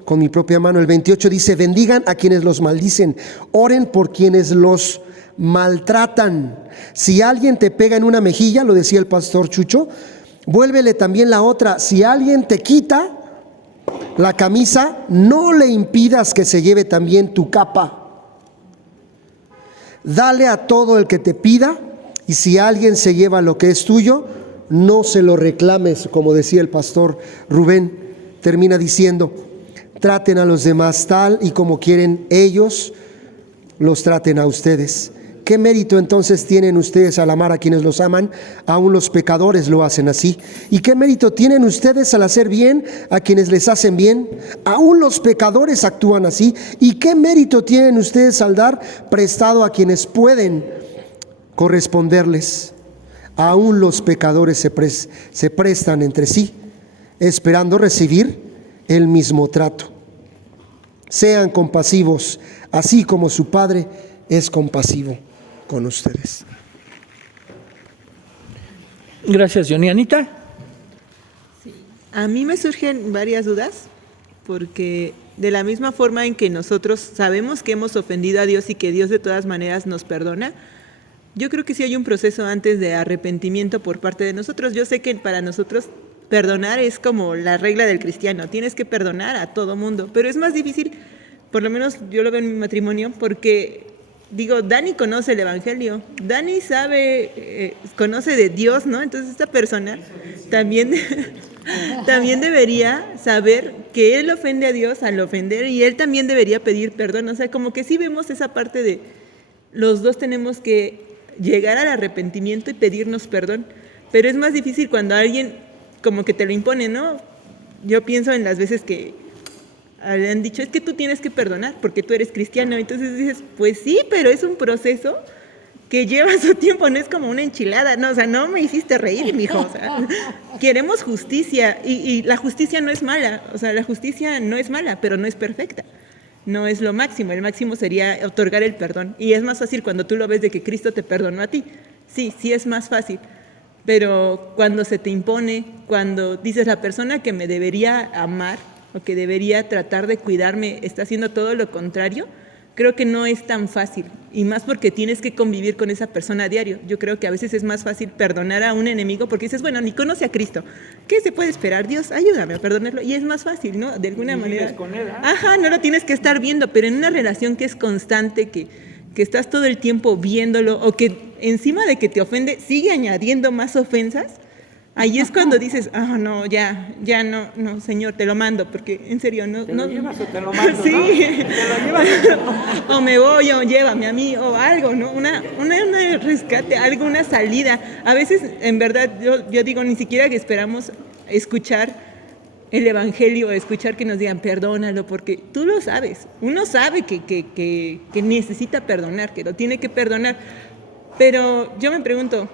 con mi propia mano. El 28 dice, bendigan a quienes los maldicen, oren por quienes los maltratan. Si alguien te pega en una mejilla, lo decía el pastor Chucho, vuélvele también la otra. Si alguien te quita la camisa, no le impidas que se lleve también tu capa. Dale a todo el que te pida, y si alguien se lleva lo que es tuyo, no se lo reclames, como decía el pastor Rubén. Termina diciendo, traten a los demás tal y como quieren ellos los traten a ustedes. ¿Qué mérito entonces tienen ustedes al amar a quienes los aman? Aún los pecadores lo hacen así. ¿Y qué mérito tienen ustedes al hacer bien a quienes les hacen bien? Aún los pecadores actúan así. ¿Y qué mérito tienen ustedes al dar prestado a quienes pueden corresponderles? Aún los pecadores se prestan entre sí, esperando recibir el mismo trato. Sean compasivos, así como su Padre es compasivo con ustedes. Gracias, Johnny. Anita. A mí me surgen varias dudas, porque de la misma forma en que nosotros sabemos que hemos ofendido a Dios y que Dios de todas maneras nos perdona, yo creo que sí hay un proceso antes de arrepentimiento por parte de nosotros. Yo sé que para nosotros perdonar es como la regla del cristiano, tienes que perdonar a todo mundo, pero es más difícil, por lo menos yo lo veo en mi matrimonio, porque digo, Dani conoce el Evangelio, Dani sabe, conoce de Dios, ¿no? Entonces esta persona también debería saber que él ofende a Dios al ofender, y él también debería pedir perdón. O sea, como que sí vemos esa parte de los dos tenemos que llegar al arrepentimiento y pedirnos perdón, pero es más difícil cuando alguien como que te lo impone, ¿no? Yo pienso en las veces que le han dicho, es que tú tienes que perdonar porque tú eres cristiano. Entonces dices, pues sí, pero es un proceso que lleva su tiempo, no es como una enchilada, no, o sea, no me hiciste reír, mijo, o sea, queremos justicia, y la justicia no es mala, o sea, la justicia no es mala, pero no es perfecta, no es lo máximo, el máximo sería otorgar el perdón, y es más fácil cuando tú lo ves de que Cristo te perdonó a ti, sí es más fácil, pero cuando se te impone, cuando dices la persona que me debería amar, o que debería tratar de cuidarme, está haciendo todo lo contrario, creo que no es tan fácil, y más porque tienes que convivir con esa persona a diario. Yo creo que a veces es más fácil perdonar a un enemigo porque dices, bueno, ni conoce a Cristo, ¿qué se puede esperar? Dios, ayúdame a perdonarlo, y es más fácil, ¿no? De alguna manera. Con él, ¿eh? Ajá, no lo tienes que estar viendo, pero en una relación que es constante, que estás todo el tiempo viéndolo, o que encima de que te ofende, sigue añadiendo más ofensas, ahí es cuando dices, no, ya no, Señor, te lo mando, porque en serio, no. ¿Te lo llevas o te lo mando? Sí. ¿No? ¿Te lo llevas o te lo mando? O me voy, o llévame a mí, o algo, ¿no? Una rescate, algo, una salida. A veces, en verdad, yo digo, ni siquiera que esperamos escuchar el Evangelio, escuchar que nos digan, perdónalo, porque tú lo sabes. Uno sabe que necesita perdonar, que lo tiene que perdonar. Pero yo me pregunto,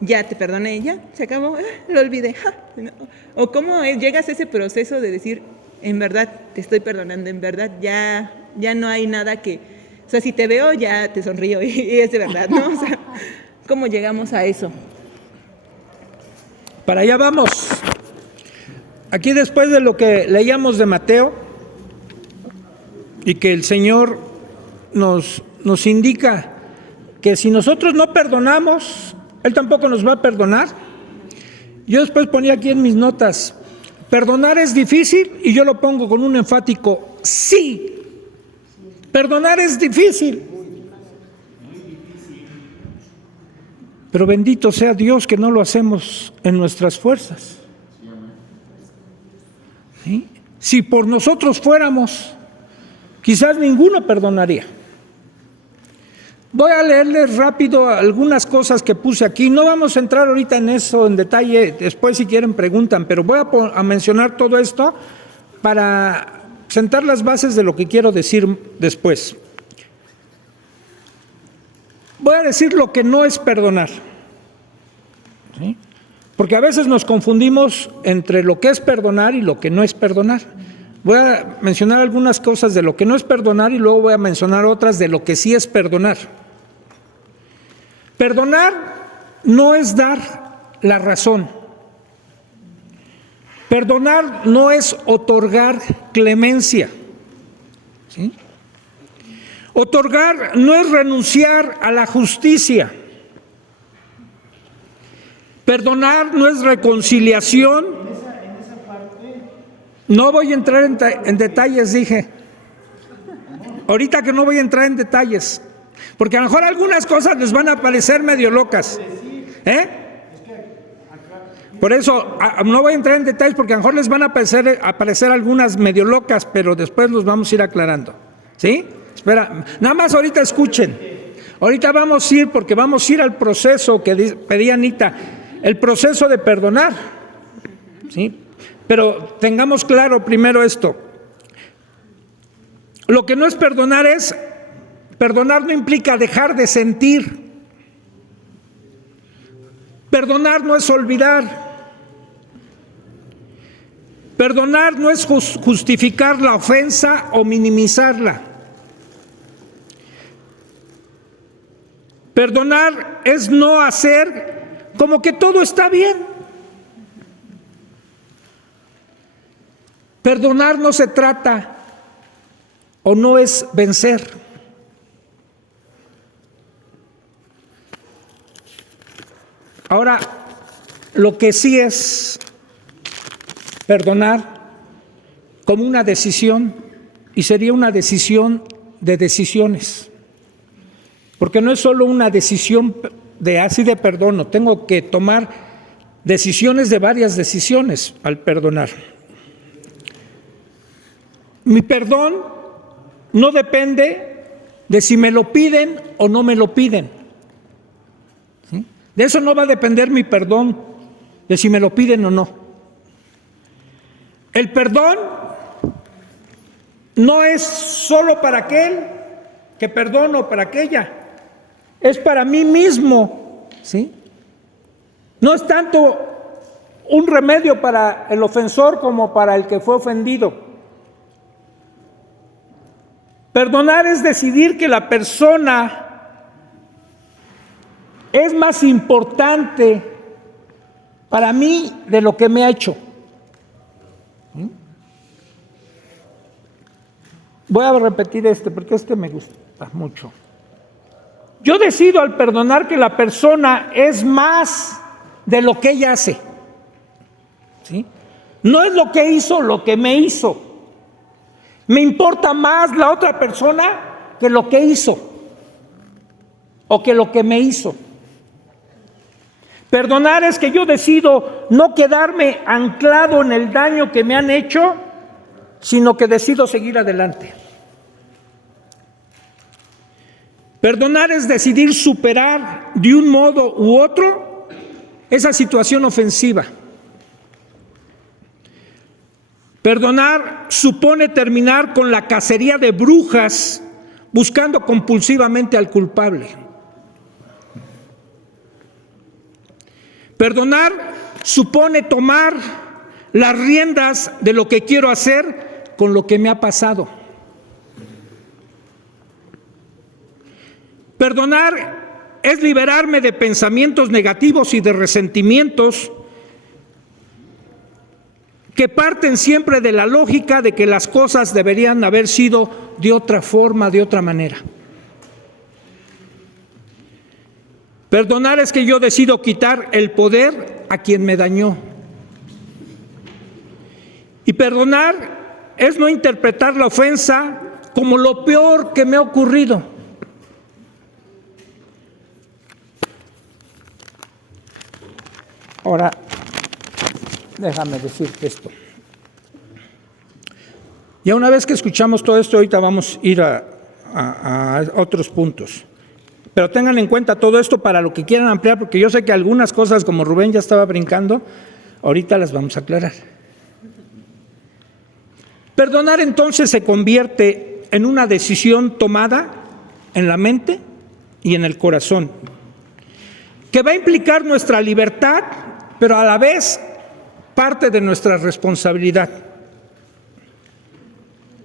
ya te perdoné, ya, se acabó, lo olvidé. ¿No? O cómo llegas a ese proceso de decir, en verdad te estoy perdonando, en verdad ya no hay nada que, o sea, si te veo ya te sonrío y es de verdad, ¿no? O sea, ¿cómo llegamos a eso? Para allá vamos. Aquí, después de lo que leíamos de Mateo y que el Señor nos indica que si nosotros no perdonamos, Él tampoco nos va a perdonar. Yo después ponía aquí en mis notas, perdonar es difícil, y yo lo pongo con un enfático sí. Perdonar es difícil. Pero bendito sea Dios que no lo hacemos en nuestras fuerzas. ¿Sí? Si por nosotros fuéramos, quizás ninguno perdonaría. Voy a leerles rápido algunas cosas que puse aquí. No vamos a entrar ahorita en eso en detalle, después si quieren preguntan, pero voy a mencionar todo esto para sentar las bases de lo que quiero decir después. Voy a decir lo que no es perdonar, ¿sí? Porque a veces nos confundimos entre lo que es perdonar y lo que no es perdonar. Voy a mencionar algunas cosas de lo que no es perdonar y luego voy a mencionar otras de lo que sí es perdonar. Perdonar no es dar la razón. Perdonar no es otorgar clemencia, ¿sí? Otorgar no es renunciar a la justicia. Perdonar no es reconciliación. No voy a entrar en detalles, dije. Ahorita que no voy a entrar en detalles, porque a lo mejor algunas cosas les van a parecer medio locas. Por eso no voy a entrar en detalles, porque a lo mejor les van a aparecer algunas medio locas, pero después los vamos a ir aclarando. ¿Sí? Espera, nada más ahorita escuchen. Ahorita vamos a ir, porque vamos a ir al proceso que pedía Anita, el proceso de perdonar. ¿Sí? Pero tengamos claro primero esto. Lo que no es perdonar no implica dejar de sentir. Perdonar no es olvidar. Perdonar no es justificar la ofensa o minimizarla. Perdonar es no hacer como que todo está bien. Perdonar no se trata o no es vencer. Ahora, lo que sí es perdonar como una decisión, y sería una decisión de decisiones, porque no es solo una decisión de así de perdono, tengo que tomar decisiones de varias decisiones al perdonar. Mi perdón no depende de si me lo piden o no me lo piden. ¿Sí? De eso no va a depender mi perdón, de si me lo piden o no. El perdón no es solo para aquel que perdono o para aquella, es para mí mismo, ¿sí? No es tanto un remedio para el ofensor como para el que fue ofendido. Perdonar es decidir que la persona es más importante para mí de lo que me ha hecho. Voy a repetir porque me gusta mucho. Yo decido al perdonar que la persona es más de lo que ella hace. ¿Sí? No es lo que hizo, lo que me hizo. Me importa más la otra persona que lo que hizo o que lo que me hizo. Perdonar es que yo decido no quedarme anclado en el daño que me han hecho, sino que decido seguir adelante. Perdonar es decidir superar de un modo u otro esa situación ofensiva. Perdonar supone terminar con la cacería de brujas buscando compulsivamente al culpable. Perdonar supone tomar las riendas de lo que quiero hacer con lo que me ha pasado. Perdonar es liberarme de pensamientos negativos y de resentimientos que parten siempre de la lógica de que las cosas deberían haber sido de otra forma, de otra manera. Perdonar es que yo decido quitar el poder a quien me dañó. Y perdonar es no interpretar la ofensa como lo peor que me ha ocurrido. Ahora, déjame decirte esto. Ya una vez que escuchamos todo esto, ahorita vamos a ir a otros puntos. Pero tengan en cuenta todo esto para lo que quieran ampliar, porque yo sé que algunas cosas, como Rubén ya estaba brincando, ahorita las vamos a aclarar. Perdonar entonces se convierte en una decisión tomada en la mente y en el corazón, que va a implicar nuestra libertad, pero a la vez parte de nuestra responsabilidad.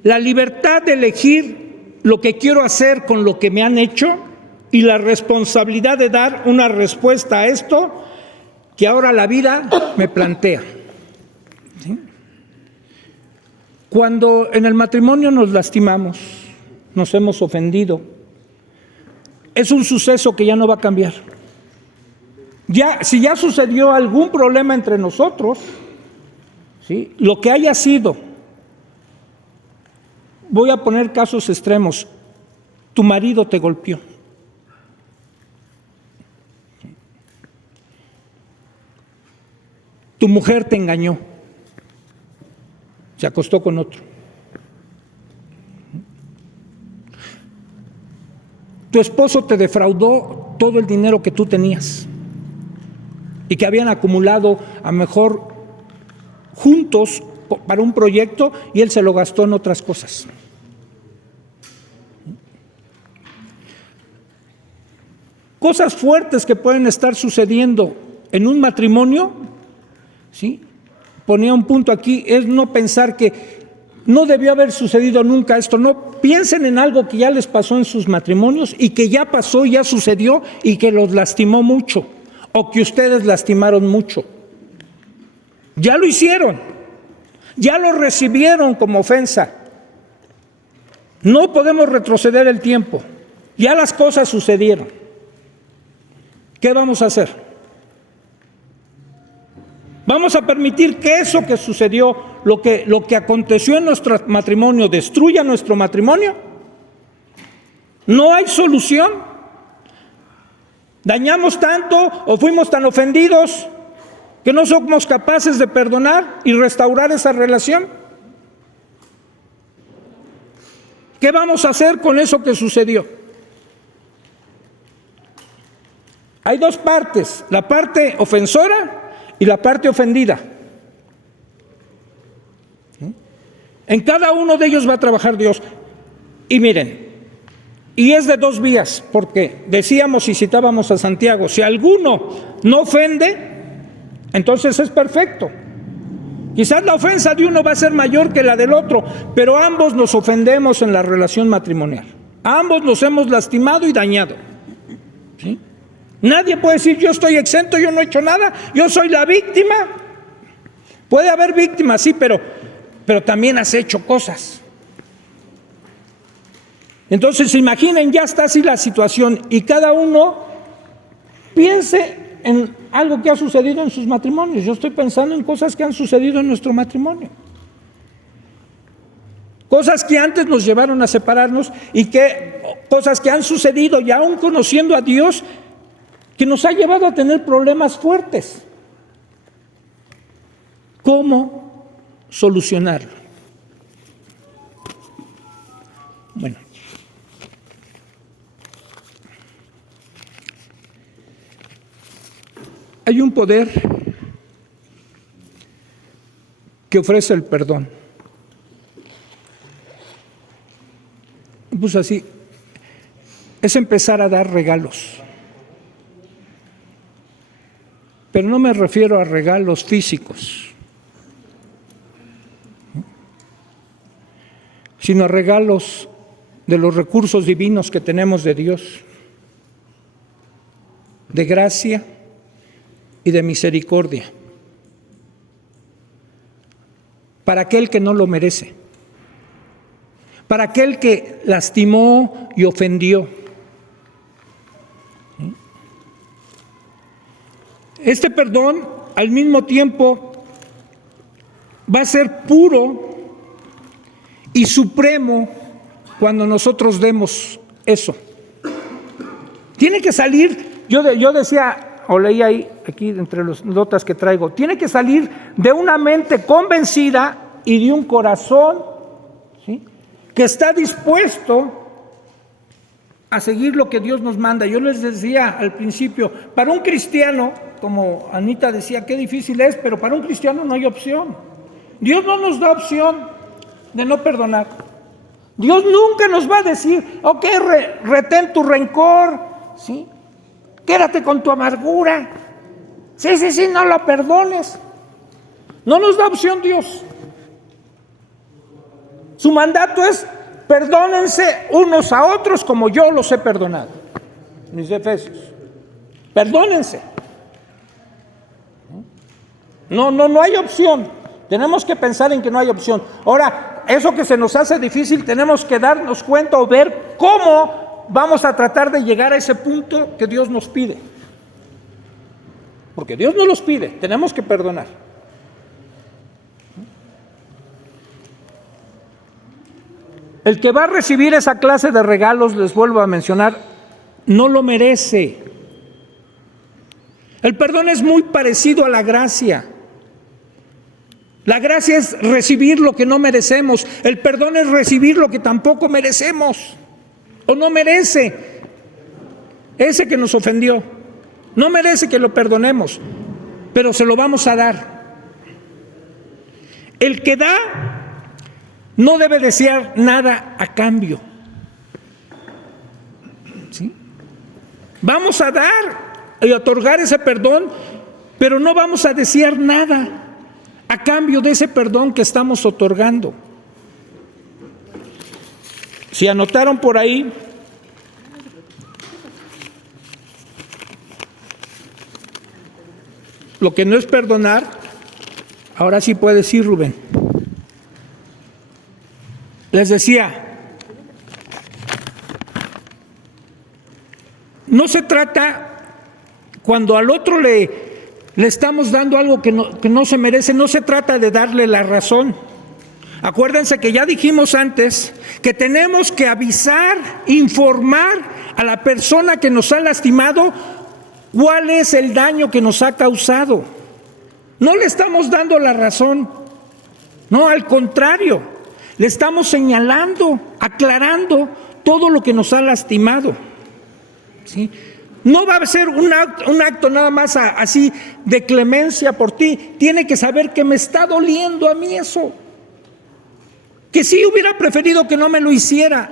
La libertad de elegir lo que quiero hacer con lo que me han hecho y la responsabilidad de dar una respuesta a esto que ahora la vida me plantea. ¿Sí? Cuando en el matrimonio nos lastimamos, nos hemos ofendido, es un suceso que ya no va a cambiar. Si ya sucedió algún problema entre nosotros, ¿sí? Lo que haya sido, voy a poner casos extremos, tu marido te golpeó. Tu mujer te engañó, se acostó con otro. Tu esposo te defraudó todo el dinero que tú tenías y que habían acumulado a lo mejor juntos para un proyecto y él se lo gastó en otras cosas. Cosas fuertes que pueden estar sucediendo en un matrimonio, ¿sí? Ponía un punto aquí, es no pensar que no debió haber sucedido nunca esto, no piensen en algo que ya les pasó en sus matrimonios y que ya pasó, ya sucedió y que los lastimó mucho o que ustedes lastimaron mucho. Ya lo hicieron. Ya lo recibieron como ofensa. No podemos retroceder el tiempo. Ya las cosas sucedieron. ¿Qué vamos a hacer? ¿Vamos a permitir que eso que sucedió, lo que aconteció en nuestro matrimonio, destruya nuestro matrimonio? ¿No hay solución? ¿Dañamos tanto o fuimos tan ofendidos que no somos capaces de perdonar y restaurar esa relación? ¿Qué vamos a hacer con eso que sucedió? Hay dos partes, la parte ofensora y la parte ofendida. En cada uno de ellos va a trabajar Dios. Y miren, y es de dos vías, porque decíamos y citábamos a Santiago, si alguno no ofende, entonces es perfecto. Quizás la ofensa de uno va a ser mayor que la del otro, pero ambos nos ofendemos en la relación matrimonial. Ambos nos hemos lastimado y dañado. ¿Sí? Nadie puede decir, yo estoy exento, yo no he hecho nada, yo soy la víctima. Puede haber víctimas, sí, pero también has hecho cosas. Entonces, imaginen, ya está así la situación y cada uno piense en algo que ha sucedido en sus matrimonios. Yo estoy pensando en cosas que han sucedido en nuestro matrimonio. Cosas que antes nos llevaron a separarnos y cosas que han sucedido y aún conociendo a Dios, que nos ha llevado a tener problemas fuertes. ¿Cómo solucionarlo? Bueno. Hay un poder que ofrece el perdón. Pues así, es empezar a dar regalos. Pero no me refiero a regalos físicos, sino a regalos de los recursos divinos que tenemos de Dios, de gracia y de misericordia, para aquel que no lo merece, para aquel que lastimó y ofendió. Este perdón, al mismo tiempo, va a ser puro y supremo cuando nosotros demos eso. Tiene que salir, yo decía, o leí ahí, aquí entre las notas que traigo, tiene que salir de una mente convencida y de un corazón, ¿sí?, que está dispuesto a seguir lo que Dios nos manda. Yo les decía al principio, para un cristiano, como Anita decía, qué difícil es, pero para un cristiano no hay opción. Dios no nos da opción de no perdonar. Dios nunca nos va a decir, ok, retén tu rencor, ¿sí?, quédate con tu amargura. Sí, no lo perdones. No nos da opción Dios. Su mandato es, perdónense unos a otros como yo los he perdonado. Mis Efesios. Perdónense. No hay opción. Tenemos que pensar en que no hay opción. Ahora, eso que se nos hace difícil, tenemos que darnos cuenta o ver cómo vamos a tratar de llegar a ese punto que Dios nos pide. Porque Dios no los pide, tenemos que perdonar. El que va a recibir esa clase de regalos, les vuelvo a mencionar, no lo merece. El perdón es muy parecido a la gracia. La gracia es recibir lo que no merecemos. El perdón es recibir lo que tampoco merecemos. O no merece ese que nos ofendió. No merece que lo perdonemos, pero se lo vamos a dar. El que da no debe desear nada a cambio. ¿Sí? Vamos a dar y otorgar ese perdón, pero no vamos a desear nada a cambio de ese perdón que estamos otorgando. Si anotaron por ahí, lo que no es perdonar, ahora sí puede decir Rubén. les decía, no se trata, cuando al otro le estamos dando algo que no se merece, no se trata de darle la razón. Acuérdense que ya dijimos antes que tenemos que avisar, informar a la persona que nos ha lastimado cuál es el daño que nos ha causado. No le estamos dando la razón, no, al contrario, le estamos señalando, aclarando todo lo que nos ha lastimado, ¿sí? No va a ser un acto nada más así de clemencia por ti. Tiene que saber que me está doliendo a mí eso. Que sí hubiera preferido que no me lo hiciera.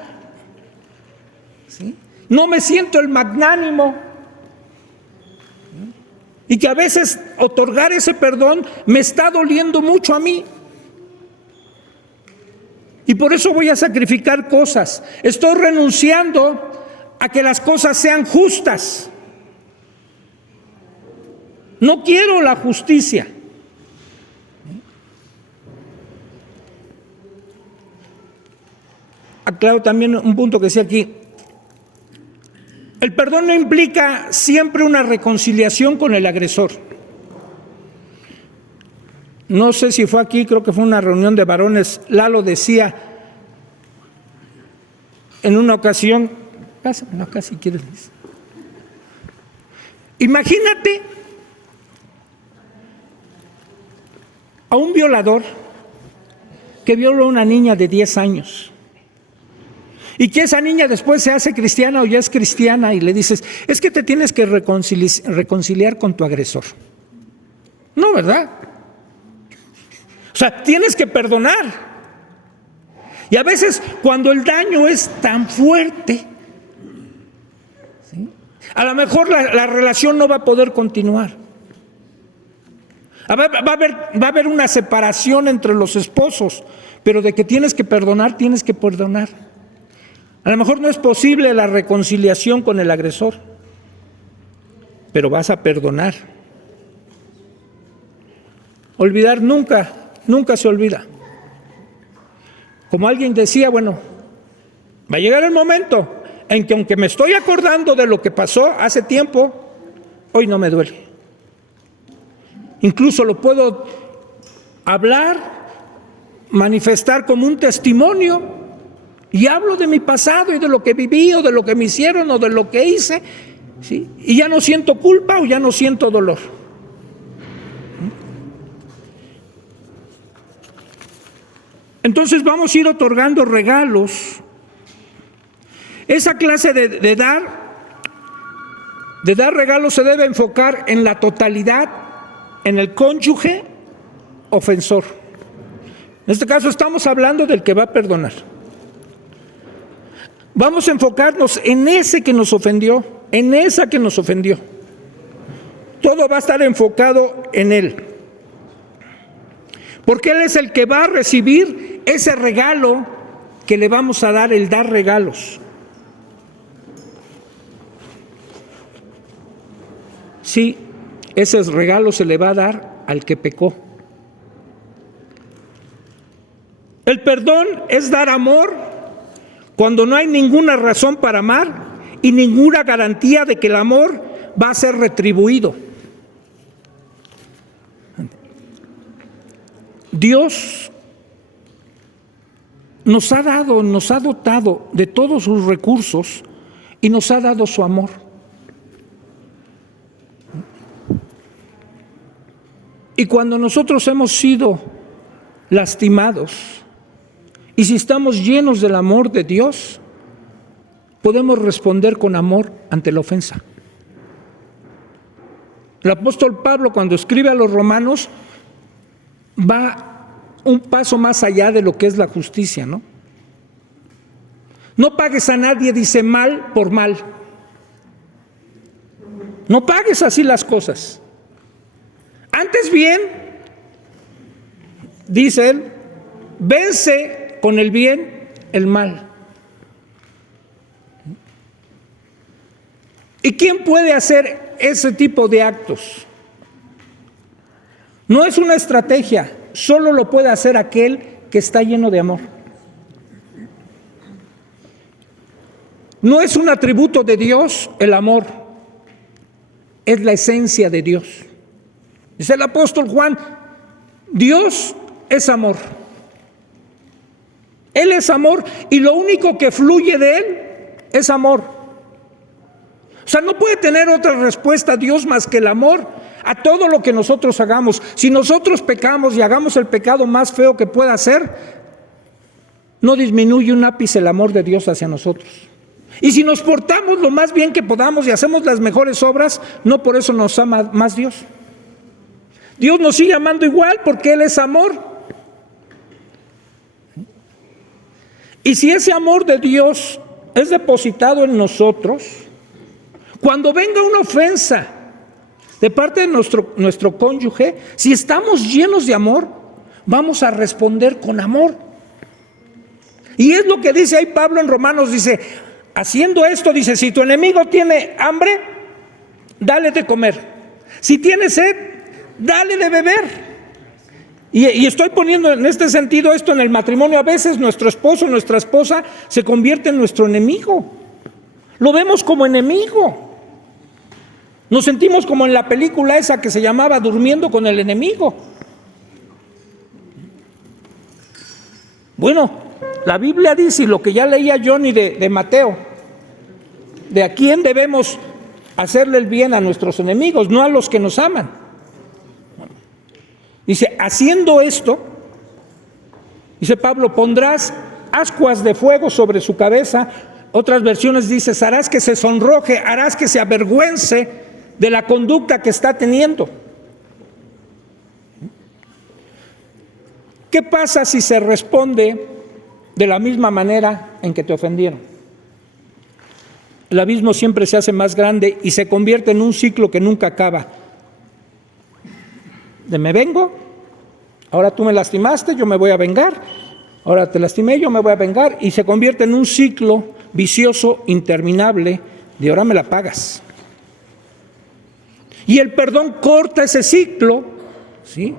¿Sí? No me siento el magnánimo. Y que a veces otorgar ese perdón me está doliendo mucho a mí. Y por eso voy a sacrificar cosas. Estoy renunciando a que las cosas sean justas. No quiero la justicia. Aclaro también un punto que decía aquí. El perdón no implica siempre una reconciliación con el agresor. No sé si fue aquí, creo que fue una reunión de varones. Lalo decía en una ocasión, casi quieres. Imagínate a un violador que viola a una niña de 10 años. Y que esa niña después se hace cristiana o ya es cristiana y le dices, es que te tienes que reconciliar con tu agresor. No, ¿verdad? O sea, tienes que perdonar. Y a veces cuando el daño es tan fuerte, ¿sí? A lo mejor la relación no va a poder continuar. Va a haber una separación entre los esposos, pero de que tienes que perdonar, tienes que perdonar. A lo mejor no es posible la reconciliación con el agresor, pero vas a perdonar. Olvidar nunca se olvida. Como alguien decía, bueno, va a llegar el momento en que aunque me estoy acordando de lo que pasó hace tiempo, hoy no me duele. Incluso lo puedo hablar, manifestar como un testimonio. Y hablo de mi pasado y de lo que viví o de lo que me hicieron o de lo que hice, ¿sí? Y ya no siento culpa o ya no siento dolor. Entonces vamos a ir otorgando regalos. Esa clase de dar regalos se debe enfocar en la totalidad, en el cónyuge ofensor. En este caso estamos hablando del que va a perdonar. Vamos a enfocarnos en ese que nos ofendió, en esa que nos ofendió. Todo va a estar enfocado en él. Porque él es el que va a recibir ese regalo que le vamos a dar, el dar regalos. Sí, ese regalo se le va a dar al que pecó. El perdón es dar amor cuando no hay ninguna razón para amar y ninguna garantía de que el amor va a ser retribuido. Dios nos ha dotado de todos sus recursos y nos ha dado su amor. Y cuando nosotros hemos sido lastimados, y si estamos llenos del amor de Dios, podemos responder con amor ante la ofensa. El apóstol Pablo, cuando escribe a los romanos, va un paso más allá de lo que es la justicia, ¿no? No pagues a nadie, dice, mal por mal. No pagues así las cosas. Antes bien, dice él, vence con el bien el mal. ¿Y quién puede hacer ese tipo de actos? No es una estrategia, solo lo puede hacer aquel que está lleno de amor. No es un atributo de Dios el amor, es la esencia de Dios. Dice el apóstol Juan, Dios es amor. Él es amor y lo único que fluye de Él es amor. O sea, no puede tener otra respuesta a Dios más que el amor a todo lo que nosotros hagamos. Si nosotros pecamos y hagamos el pecado más feo que pueda ser, no disminuye un ápice el amor de Dios hacia nosotros. Y si nos portamos lo más bien que podamos y hacemos las mejores obras, no por eso nos ama más Dios. Dios nos sigue amando igual porque Él es amor. Y si ese amor de Dios es depositado en nosotros, cuando venga una ofensa de parte de nuestro cónyuge, si estamos llenos de amor, vamos a responder con amor. Y es lo que dice ahí Pablo en Romanos, dice, haciendo esto, dice, si tu enemigo tiene hambre, dale de comer. Si tiene sed, dale de beber. Y estoy poniendo en este sentido esto en el matrimonio. A veces nuestro esposo, nuestra esposa se convierte en nuestro enemigo. Lo vemos como enemigo. Nos sentimos como en la película esa que se llamaba Durmiendo con el enemigo. Bueno, la Biblia dice, y lo que ya leía Johnny de Mateo, de a quién debemos hacerle el bien a nuestros enemigos, no a los que nos aman. Dice, haciendo esto, dice Pablo, pondrás ascuas de fuego sobre su cabeza. Otras versiones dice, harás que se sonroje, harás que se avergüence de la conducta que está teniendo. ¿Qué pasa si se responde de la misma manera en que te ofendieron? El abismo siempre se hace más grande y se convierte en un ciclo que nunca acaba. De me vengo, ahora tú me lastimaste, yo me voy a vengar, ahora te lastimé, yo me voy a vengar, y se convierte en un ciclo vicioso interminable de ahora me la pagas. Y el perdón corta ese ciclo, ¿sí?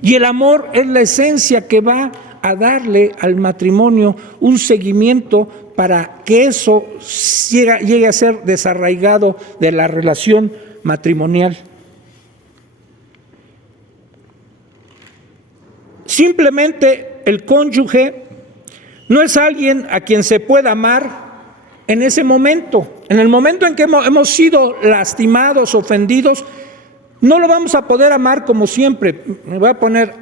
Y el amor es la esencia que va a darle al matrimonio un seguimiento para que eso llegue a ser desarraigado de la relación matrimonial. Simplemente el cónyuge no es alguien a quien se pueda amar en ese momento. En el momento en que hemos sido lastimados, ofendidos, no lo vamos a poder amar como siempre. Me voy a poner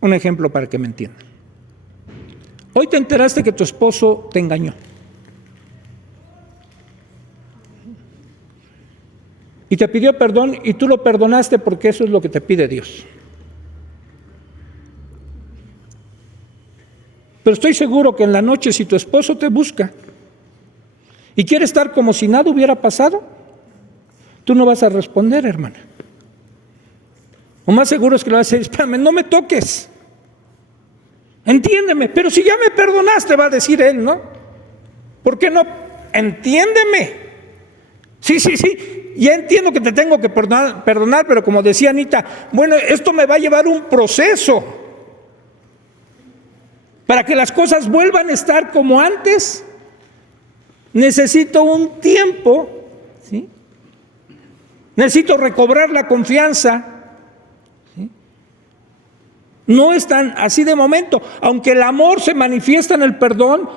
un ejemplo para que me entiendan. Hoy te enteraste que tu esposo te engañó. Y te pidió perdón y tú lo perdonaste porque eso es lo que te pide Dios. Pero estoy seguro que en la noche, si tu esposo te busca y quiere estar como si nada hubiera pasado, tú no vas a responder, hermana. Lo más seguro es que le vas a decir, espérame, no me toques. Entiéndeme, pero si ya me perdonaste, va a decir él, ¿no? ¿Por qué no? Entiéndeme. Sí, ya entiendo que te tengo que perdonar, pero como decía Anita, bueno, esto me va a llevar un proceso. Para que las cosas vuelvan a estar como antes, necesito un tiempo, ¿sí? Necesito recobrar la confianza. ¿Sí? No es tan así de momento. Aunque el amor se manifiesta en el perdón,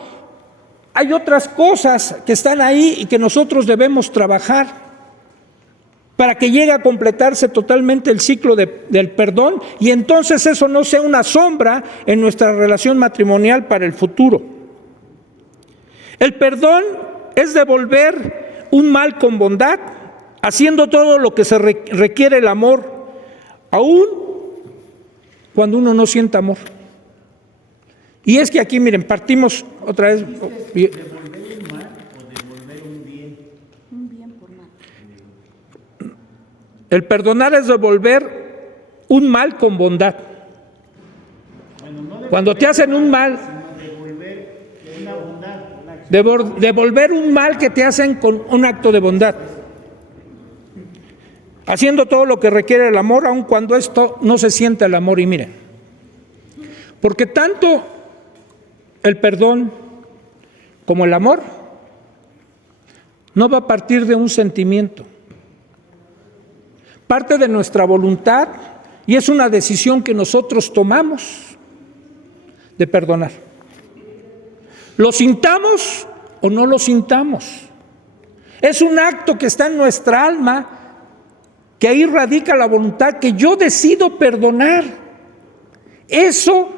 hay otras cosas que están ahí y que nosotros debemos trabajar para que llegue a completarse totalmente el ciclo del perdón y entonces eso no sea una sombra en nuestra relación matrimonial para el futuro. El perdón es devolver un mal con bondad, haciendo todo lo que se requiere el amor, aún cuando uno no sienta amor. Y es que aquí, miren, partimos otra vez. ¿Devolver un mal o devolver un bien? Un bien por mal. El perdonar es devolver un mal con bondad. Cuando te hacen un mal, devolver un mal que te hacen con un acto de bondad. Haciendo todo lo que requiere el amor, aun cuando esto no se siente el amor. Y miren, porque tanto el perdón como el amor no va a partir de un sentimiento. Parte de nuestra voluntad y es una decisión que nosotros tomamos de perdonar. Lo sintamos o no lo sintamos. Es un acto que está en nuestra alma, que ahí radica la voluntad, que yo decido perdonar. Eso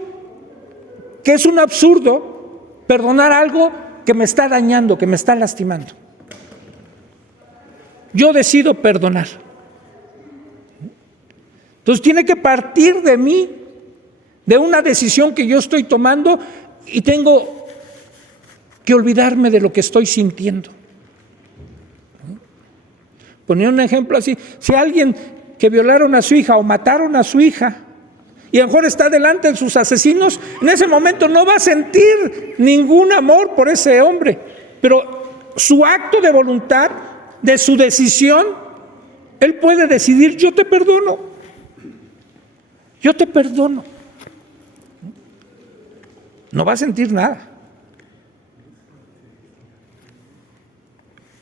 que es un absurdo, perdonar algo que me está dañando, que me está lastimando. Yo decido perdonar. Entonces tiene que partir de mí, de una decisión que yo estoy tomando y tengo que olvidarme de lo que estoy sintiendo. Ponía un ejemplo así, si alguien que violaron a su hija o mataron a su hija y a lo mejor está delante de sus asesinos, en ese momento no va a sentir ningún amor por ese hombre, pero su acto de voluntad, de su decisión, él puede decidir, yo te perdono, yo te perdono. No va a sentir nada.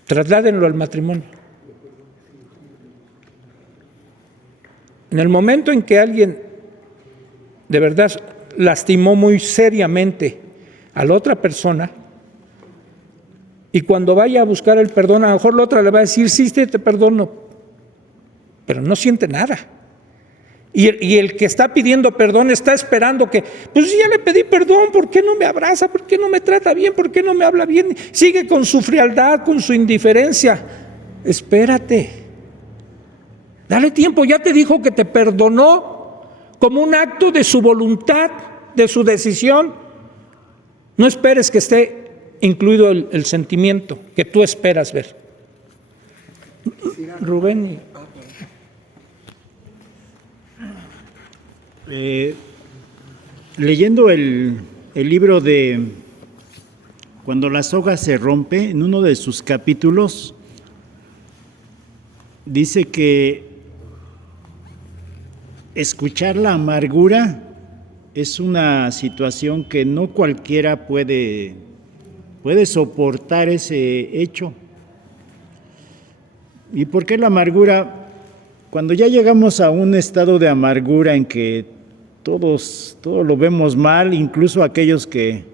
Trasládenlo al matrimonio. En el momento en que alguien de verdad lastimó muy seriamente a la otra persona, y cuando vaya a buscar el perdón, a lo mejor la otra le va a decir, sí, te perdono, pero no siente nada. Y el que está pidiendo perdón está esperando que, pues ya le pedí perdón, ¿por qué no me abraza? ¿Por qué no me trata bien? ¿Por qué no me habla bien? Sigue con su frialdad, con su indiferencia. Espérate. Dale tiempo, ya te dijo que te perdonó como un acto de su voluntad, de su decisión. No esperes que esté incluido el sentimiento que tú esperas ver. Rubén. Leyendo el libro de Cuando la soga se rompe, en uno de sus capítulos, dice que escuchar la amargura es una situación que no cualquiera puede soportar ese hecho. ¿Y por qué la amargura? Cuando ya llegamos a un estado de amargura en que todo lo vemos mal, incluso aquellos que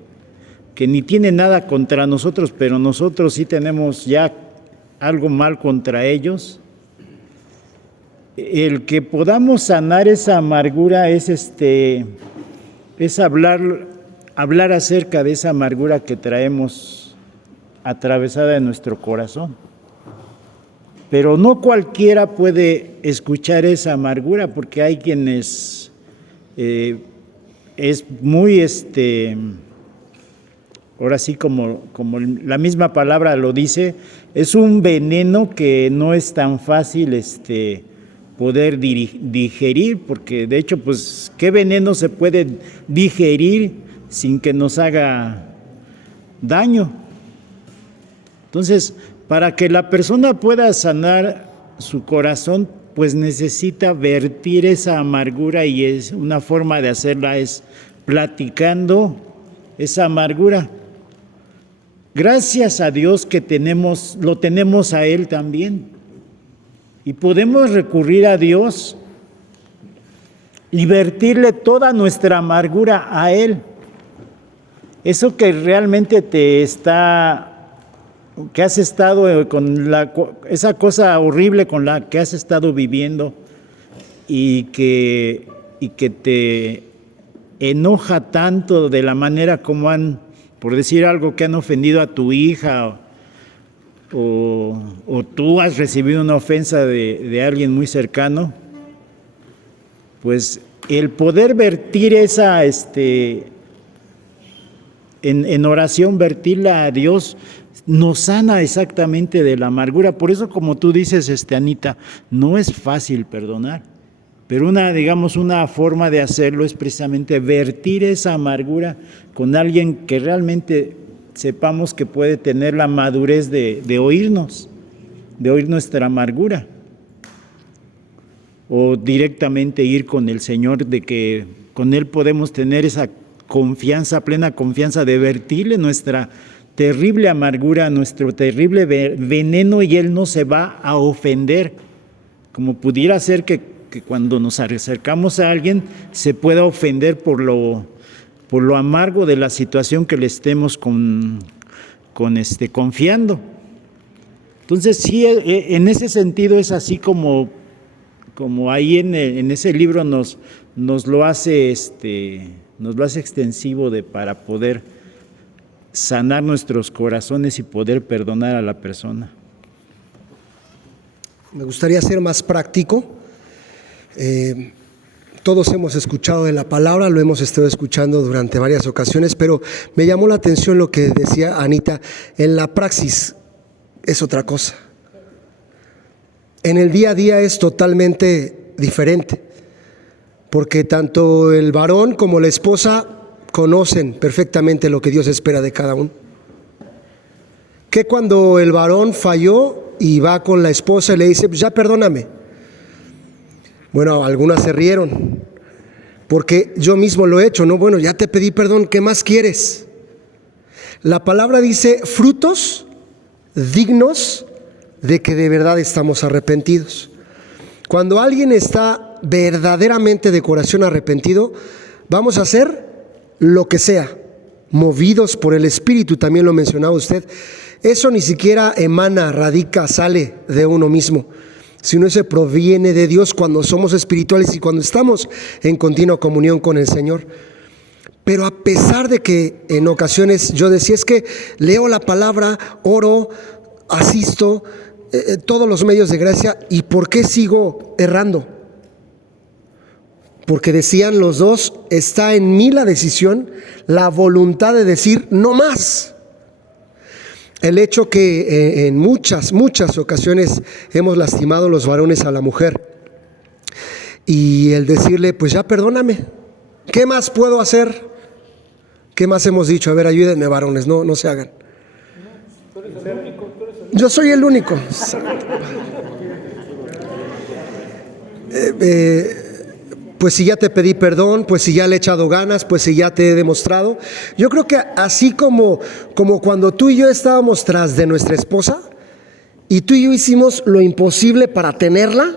ni tienen nada contra nosotros, pero nosotros sí tenemos ya algo mal contra ellos, el que podamos sanar esa amargura es hablar acerca de esa amargura que traemos atravesada en nuestro corazón. Pero no cualquiera puede escuchar esa amargura, porque hay quienes es muy ahora sí como la misma palabra lo dice, es un veneno que no es tan fácil poder digerir, porque de hecho, pues, ¿qué veneno se puede digerir sin que nos haga daño? Entonces, para que la persona pueda sanar su corazón, pues necesita vertir esa amargura, y es una forma de hacerla es platicando esa amargura. Gracias a Dios que lo tenemos a Él también. Y podemos recurrir a Dios y vertirle toda nuestra amargura a Él. Eso que realmente que has estado con esa cosa horrible con la que has estado viviendo y que te enoja tanto de la manera como por decir algo, que han ofendido a tu hija, o tú has recibido una ofensa de alguien muy cercano, pues el poder vertir esa, en oración, vertirla a Dios, nos sana exactamente de la amargura. Por eso, como tú dices, Anita, no es fácil perdonar, pero una forma de hacerlo es precisamente vertir esa amargura con alguien que realmente sepamos que puede tener la madurez de oír nuestra amargura, o directamente ir con el Señor, de que con Él podemos tener esa confianza, plena confianza, de vertirle nuestra terrible amargura, nuestro terrible veneno, y Él no se va a ofender, como pudiera ser que cuando nos acercamos a alguien se pueda ofender por lo amargo de la situación que le estemos confiando. Entonces sí, en ese sentido es así como ahí en ese libro nos lo hace extensivo para poder sanar nuestros corazones y poder perdonar a la persona. Me gustaría ser más práctico. Todos hemos escuchado de la palabra, lo hemos estado escuchando durante varias ocasiones, pero me llamó la atención lo que decía Anita. En la praxis es otra cosa. En el día a día es totalmente diferente, porque tanto el varón como la esposa conocen perfectamente lo que Dios espera de cada uno. Que cuando el varón falló y va con la esposa y le dice, pues ya perdóname. Bueno, algunas se rieron, porque yo mismo lo he hecho, ¿no? Bueno, ya te pedí perdón, ¿qué más quieres? La palabra dice frutos dignos de que de verdad estamos arrepentidos. Cuando alguien está verdaderamente de corazón arrepentido, vamos a hacer lo que sea, movidos por el Espíritu, también lo mencionaba usted. Eso ni siquiera emana, radica, sale de uno mismo, sino se proviene de Dios cuando somos espirituales y cuando estamos en continua comunión con el Señor. Pero a pesar de que en ocasiones yo decía, es que leo la palabra, oro, asisto, todos los medios de gracia, ¿y por qué sigo errando? Porque decían los dos, está en mí la decisión, la voluntad de decir no más. El hecho que en muchas ocasiones hemos lastimado los varones a la mujer, y el decirle, pues ya perdóname, ¿qué más puedo hacer? ¿Qué más hemos dicho? A ver, ayúdenme, varones, no se hagan. Yo soy el único. Pues si ya te pedí perdón, pues si ya le he echado ganas, pues si ya te he demostrado. Yo creo que así como cuando tú y yo estábamos tras de nuestra esposa y tú y yo hicimos lo imposible para tenerla,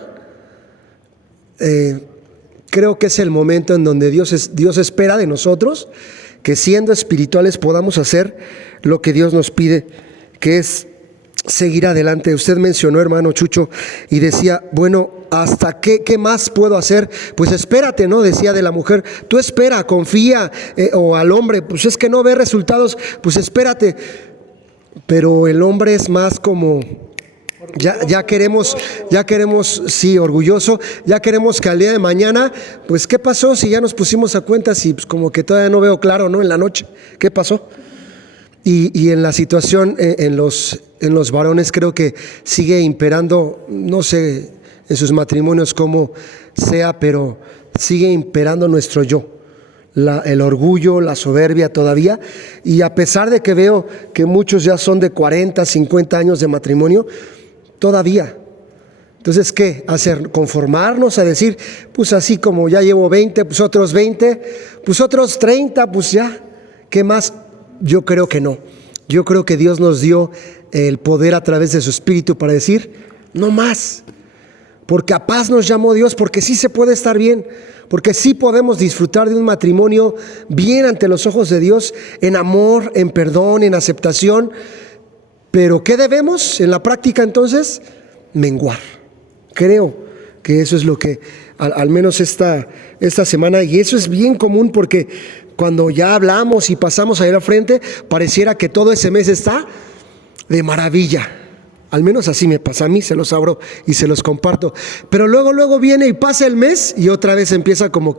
creo que es el momento en donde Dios espera de nosotros que siendo espirituales podamos hacer lo que Dios nos pide, que es seguir adelante. Usted mencionó, hermano Chucho, y decía, bueno, ¿hasta qué más puedo hacer? Pues espérate, ¿no? Decía de la mujer, tú espera, confía, o al hombre, pues es que no ve resultados, pues espérate. Pero el hombre es más como, ya queremos, sí, orgulloso, ya queremos que al día de mañana, pues ¿qué pasó si ya nos pusimos a cuentas y pues como que todavía no veo claro, ¿no? En la noche, ¿qué pasó? Y en la situación, en los varones creo que sigue imperando, no sé en sus matrimonios cómo sea, pero sigue imperando nuestro yo, el orgullo, la soberbia todavía. Y a pesar de que veo que muchos ya son de 40, 50 años de matrimonio, todavía. Entonces, ¿qué hacer? ¿Conformarnos a decir, pues así como ya llevo 20, pues otros 20, pues otros 30, pues ya, ¿qué más? Yo creo que no. Yo creo que Dios nos dio el poder a través de su Espíritu para decir, no más. Porque a paz nos llamó Dios, porque sí se puede estar bien, porque sí podemos disfrutar de un matrimonio bien ante los ojos de Dios, en amor, en perdón, en aceptación. Pero ¿qué debemos en la práctica entonces? Menguar. Creo que eso es lo que, al menos esta semana, y eso es bien común porque cuando ya hablamos y pasamos a ir al frente, pareciera que todo ese mes está de maravilla. Al menos así me pasa a mí, se los abro y se los comparto. Pero luego viene y pasa el mes y otra vez empieza como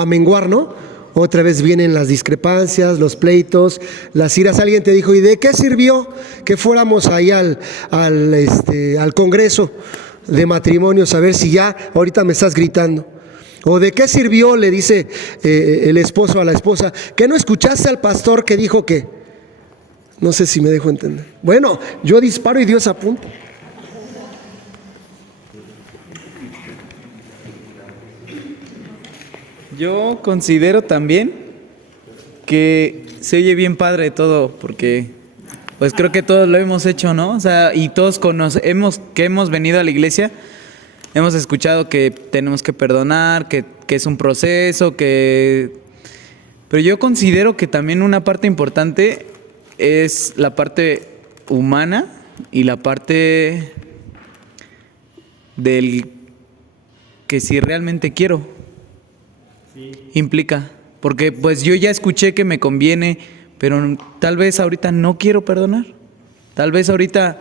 a menguar, ¿no? Otra vez vienen las discrepancias, los pleitos, las iras. Alguien te dijo, ¿y de qué sirvió que fuéramos ahí al Congreso de Matrimonios a ver si ya ahorita me estás gritando? ¿O de qué sirvió, le dice el esposo a la esposa, que no escuchaste al pastor que dijo que? No sé si me dejo entender. Bueno, yo disparo y Dios apunta. Yo considero también que se oye bien padre todo, porque pues creo que todos lo hemos hecho, ¿no? O sea, y todos que hemos venido a la iglesia, hemos escuchado que tenemos que perdonar, que es un proceso, pero yo considero que también una parte importante es la parte humana y la parte del que si realmente quiero. Implica, porque pues yo ya escuché que me conviene, pero tal vez ahorita no quiero perdonar. Tal vez ahorita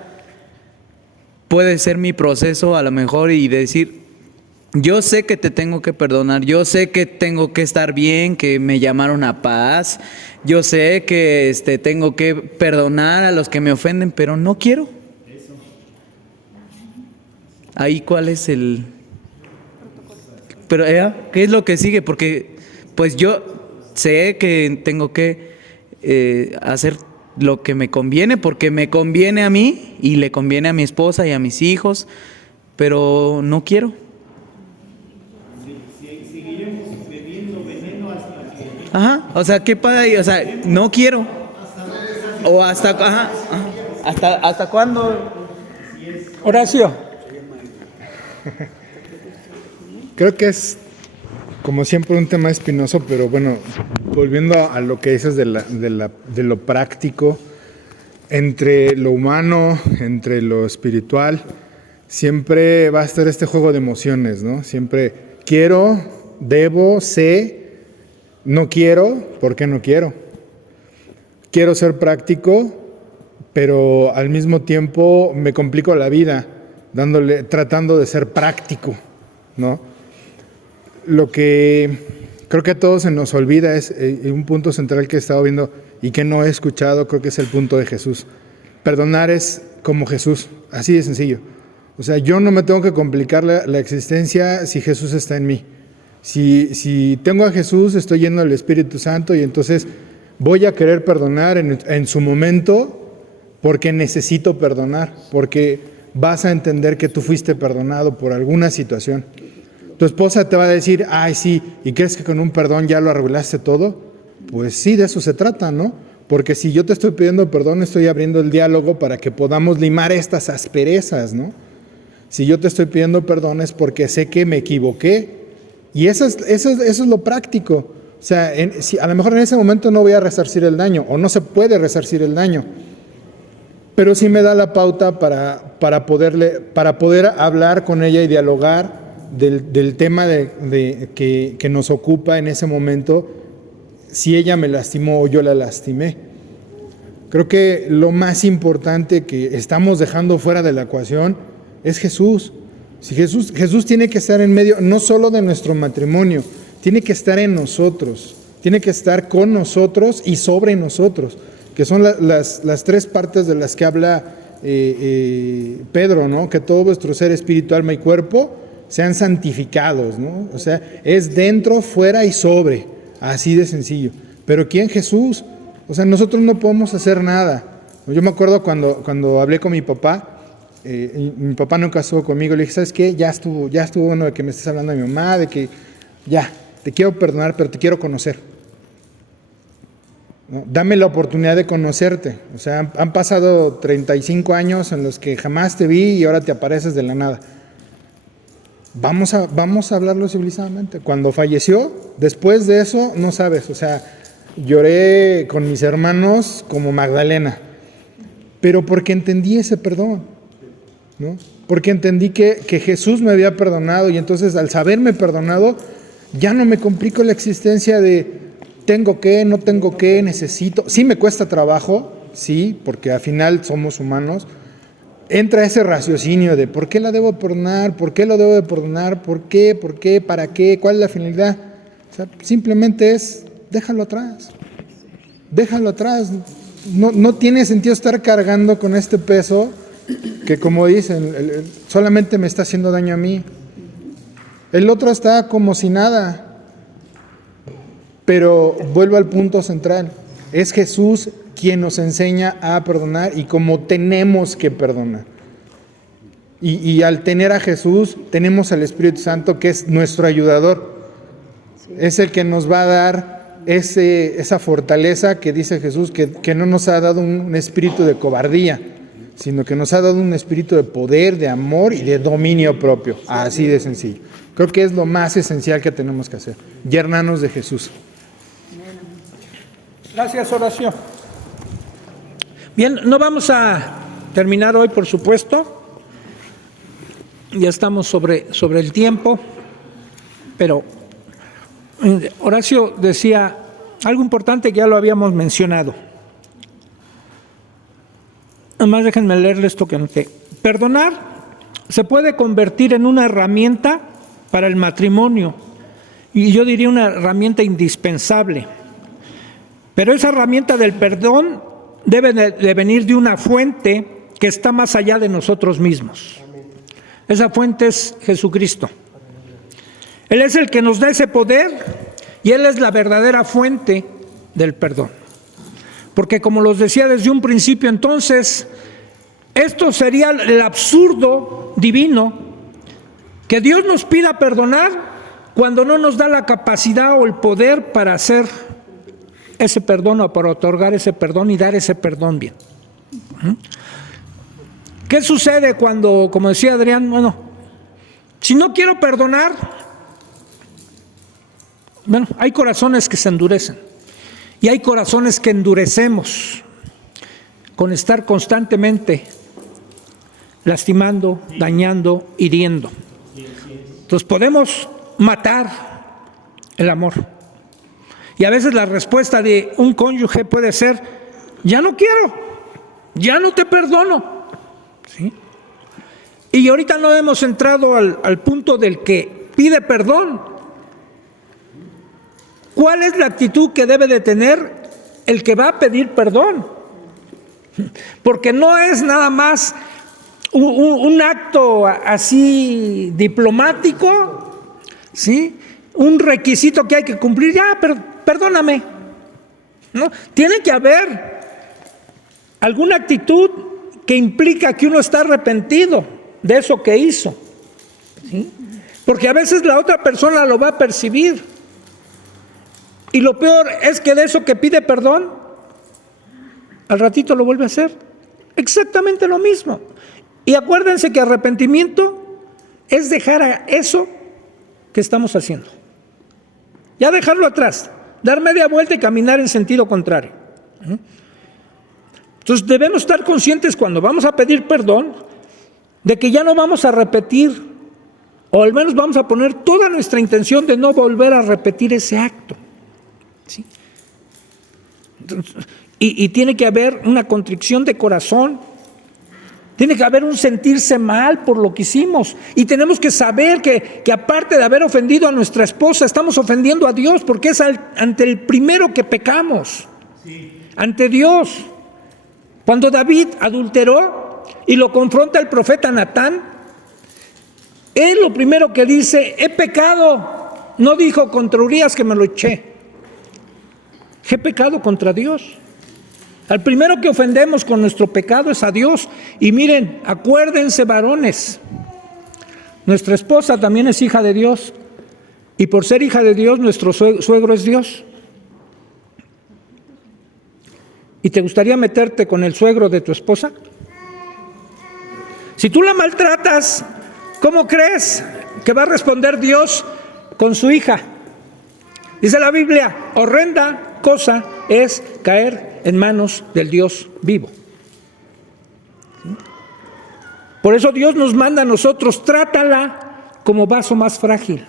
puede ser mi proceso a lo mejor y decir, yo sé que te tengo que perdonar, yo sé que tengo que estar bien, que me llamaron a paz, yo sé que tengo que perdonar a los que me ofenden, pero no quiero. Ahí cuál es el... Pero ¿qué es lo que sigue? Porque pues yo sé que tengo que hacer lo que me conviene, porque me conviene a mí y le conviene a mi esposa y a mis hijos, pero no quiero. Ajá, o sea, ¿qué pasa ahí? O sea, no quiero. O hasta cuándo. Horacio. Creo que es, como siempre, un tema espinoso, pero bueno, volviendo a lo que dices de lo práctico, entre lo humano, entre lo espiritual, siempre va a estar este juego de emociones, ¿no? Siempre quiero, debo, sé, no quiero, ¿por qué no quiero? Quiero ser práctico, pero al mismo tiempo me complico la vida tratando de ser práctico, ¿no? Lo que creo que a todos se nos olvida es un punto central que he estado viendo y que no he escuchado, creo que es el punto de Jesús. Perdonar es como Jesús, así de sencillo. O sea, yo no me tengo que complicar la existencia si Jesús está en mí. Si tengo a Jesús, estoy lleno del Espíritu Santo y entonces voy a querer perdonar en su momento porque necesito perdonar, porque vas a entender que tú fuiste perdonado por alguna situación. Tu esposa te va a decir, ay sí, ¿y crees que con un perdón ya lo arreglaste todo? Pues sí, de eso se trata, ¿no? Porque si yo te estoy pidiendo perdón, estoy abriendo el diálogo para que podamos limar estas asperezas, ¿no? Si yo te estoy pidiendo perdón es porque sé que me equivoqué. Y eso es lo práctico. O sea, a lo mejor en ese momento no voy a resarcir el daño, o no se puede resarcir el daño. Pero sí me da la pauta para poder hablar con ella y dialogar del tema que nos ocupa en ese momento, si ella me lastimó o yo la lastimé. Creo que lo más importante que estamos dejando fuera de la ecuación es Jesús. Si Jesús tiene que estar en medio, no solo de nuestro matrimonio, tiene que estar en nosotros, tiene que estar con nosotros y sobre nosotros, que son las tres partes de las que habla Pedro, ¿no? Que todo vuestro ser, espíritu, alma y cuerpo sean santificados, ¿no? O sea, es dentro, fuera y sobre, así de sencillo. Pero ¿quién? Jesús. O sea, nosotros no podemos hacer nada. Yo me acuerdo cuando hablé con mi papá, mi papá nunca estuvo conmigo, le dije, ¿sabes qué? Ya estuvo bueno de que me estés hablando de mi mamá, de que ya, te quiero perdonar, pero te quiero conocer, ¿no? Dame la oportunidad de conocerte. O sea, han pasado 35 años en los que jamás te vi y ahora te apareces de la nada. Vamos a hablarlo civilizadamente. Cuando falleció, después de eso, no sabes, o sea, lloré con mis hermanos como Magdalena, pero porque entendí ese perdón, ¿no? Porque entendí que Jesús me había perdonado y entonces al saberme perdonado ya no me complico la existencia de tengo que, no tengo que, necesito. Sí me cuesta trabajo, sí, porque al final somos humanos. Entra ese raciocinio de ¿por qué la debo perdonar? ¿Por qué lo debo de perdonar? ¿Por qué? ¿Por qué? ¿Para qué? ¿Cuál es la finalidad? O sea, simplemente es déjalo atrás. Déjalo atrás. No tiene sentido estar cargando con este peso que, como dicen, solamente me está haciendo daño a mí. El otro está como si nada. Pero vuelvo al punto central. Es Jesús quien nos enseña a perdonar y cómo tenemos que perdonar. Y al tener a Jesús, tenemos al Espíritu Santo, que es nuestro ayudador. Es el que nos va a dar esa fortaleza que dice Jesús, que no nos ha dado un espíritu de cobardía, sino que nos ha dado un espíritu de poder, de amor y de dominio propio, así de sencillo. Creo que es lo más esencial que tenemos que hacer, llenarnos de Jesús. Gracias, Horacio. Bien, no vamos a terminar hoy, por supuesto. Ya estamos sobre el tiempo, pero Horacio decía algo importante que ya lo habíamos mencionado. Además, déjenme leerle esto que anoté. Perdonar se puede convertir en una herramienta para el matrimonio, y yo diría una herramienta indispensable. Pero esa herramienta del perdón debe de venir de una fuente que está más allá de nosotros mismos. Esa fuente es Jesucristo. Él es el que nos da ese poder y Él es la verdadera fuente del perdón. Porque como los decía desde un principio, entonces, esto sería el absurdo divino, que Dios nos pida perdonar cuando no nos da la capacidad o el poder para hacer ese perdón o para otorgar ese perdón y dar ese perdón bien. ¿Qué sucede cuando, como decía Adrián, bueno, si no quiero perdonar, bueno, hay corazones que se endurecen y hay corazones que endurecemos con estar constantemente lastimando, dañando, hiriendo. Entonces podemos matar el amor. Y a veces la respuesta de un cónyuge puede ser, ya no quiero, ya no te perdono. ¿Sí? Y ahorita no hemos entrado al punto del que pide perdón. ¿Cuál es la actitud que debe de tener el que va a pedir perdón? Porque no es nada más un acto así diplomático, ¿sí? Un requisito que hay que cumplir, ya, pero perdóname. ¿No? Tiene que haber alguna actitud que implica que uno está arrepentido de eso que hizo. ¿Sí? Porque a veces la otra persona lo va a percibir. Y lo peor es que de eso que pide perdón, al ratito lo vuelve a hacer. Exactamente lo mismo. Y acuérdense que arrepentimiento es dejar a eso que estamos haciendo. Ya dejarlo atrás, dar media vuelta y caminar en sentido contrario. Entonces debemos estar conscientes cuando vamos a pedir perdón de que ya no vamos a repetir, o al menos vamos a poner toda nuestra intención de no volver a repetir ese acto. ¿Sí? Entonces, y tiene que haber una contrición de corazón, tiene que haber un sentirse mal por lo que hicimos, y tenemos que saber que aparte de haber ofendido a nuestra esposa, estamos ofendiendo a Dios, porque es ante el primero que pecamos, ante Dios. Cuando David adulteró y lo confronta el profeta Natán, él lo primero que dice, he pecado, no dijo contra Urías que me lo eché, he pecado contra Dios. Al primero que ofendemos con nuestro pecado es a Dios. Y miren, acuérdense, varones, nuestra esposa también es hija de Dios, y por ser hija de Dios, nuestro suegro es Dios. ¿Y te gustaría meterte con el suegro de tu esposa? Si tú la maltratas, ¿cómo crees que va a responder Dios con su hija? Dice la Biblia, horrenda cosa es caer en manos del Dios vivo. Por eso Dios nos manda a nosotros, trátala como vaso más frágil,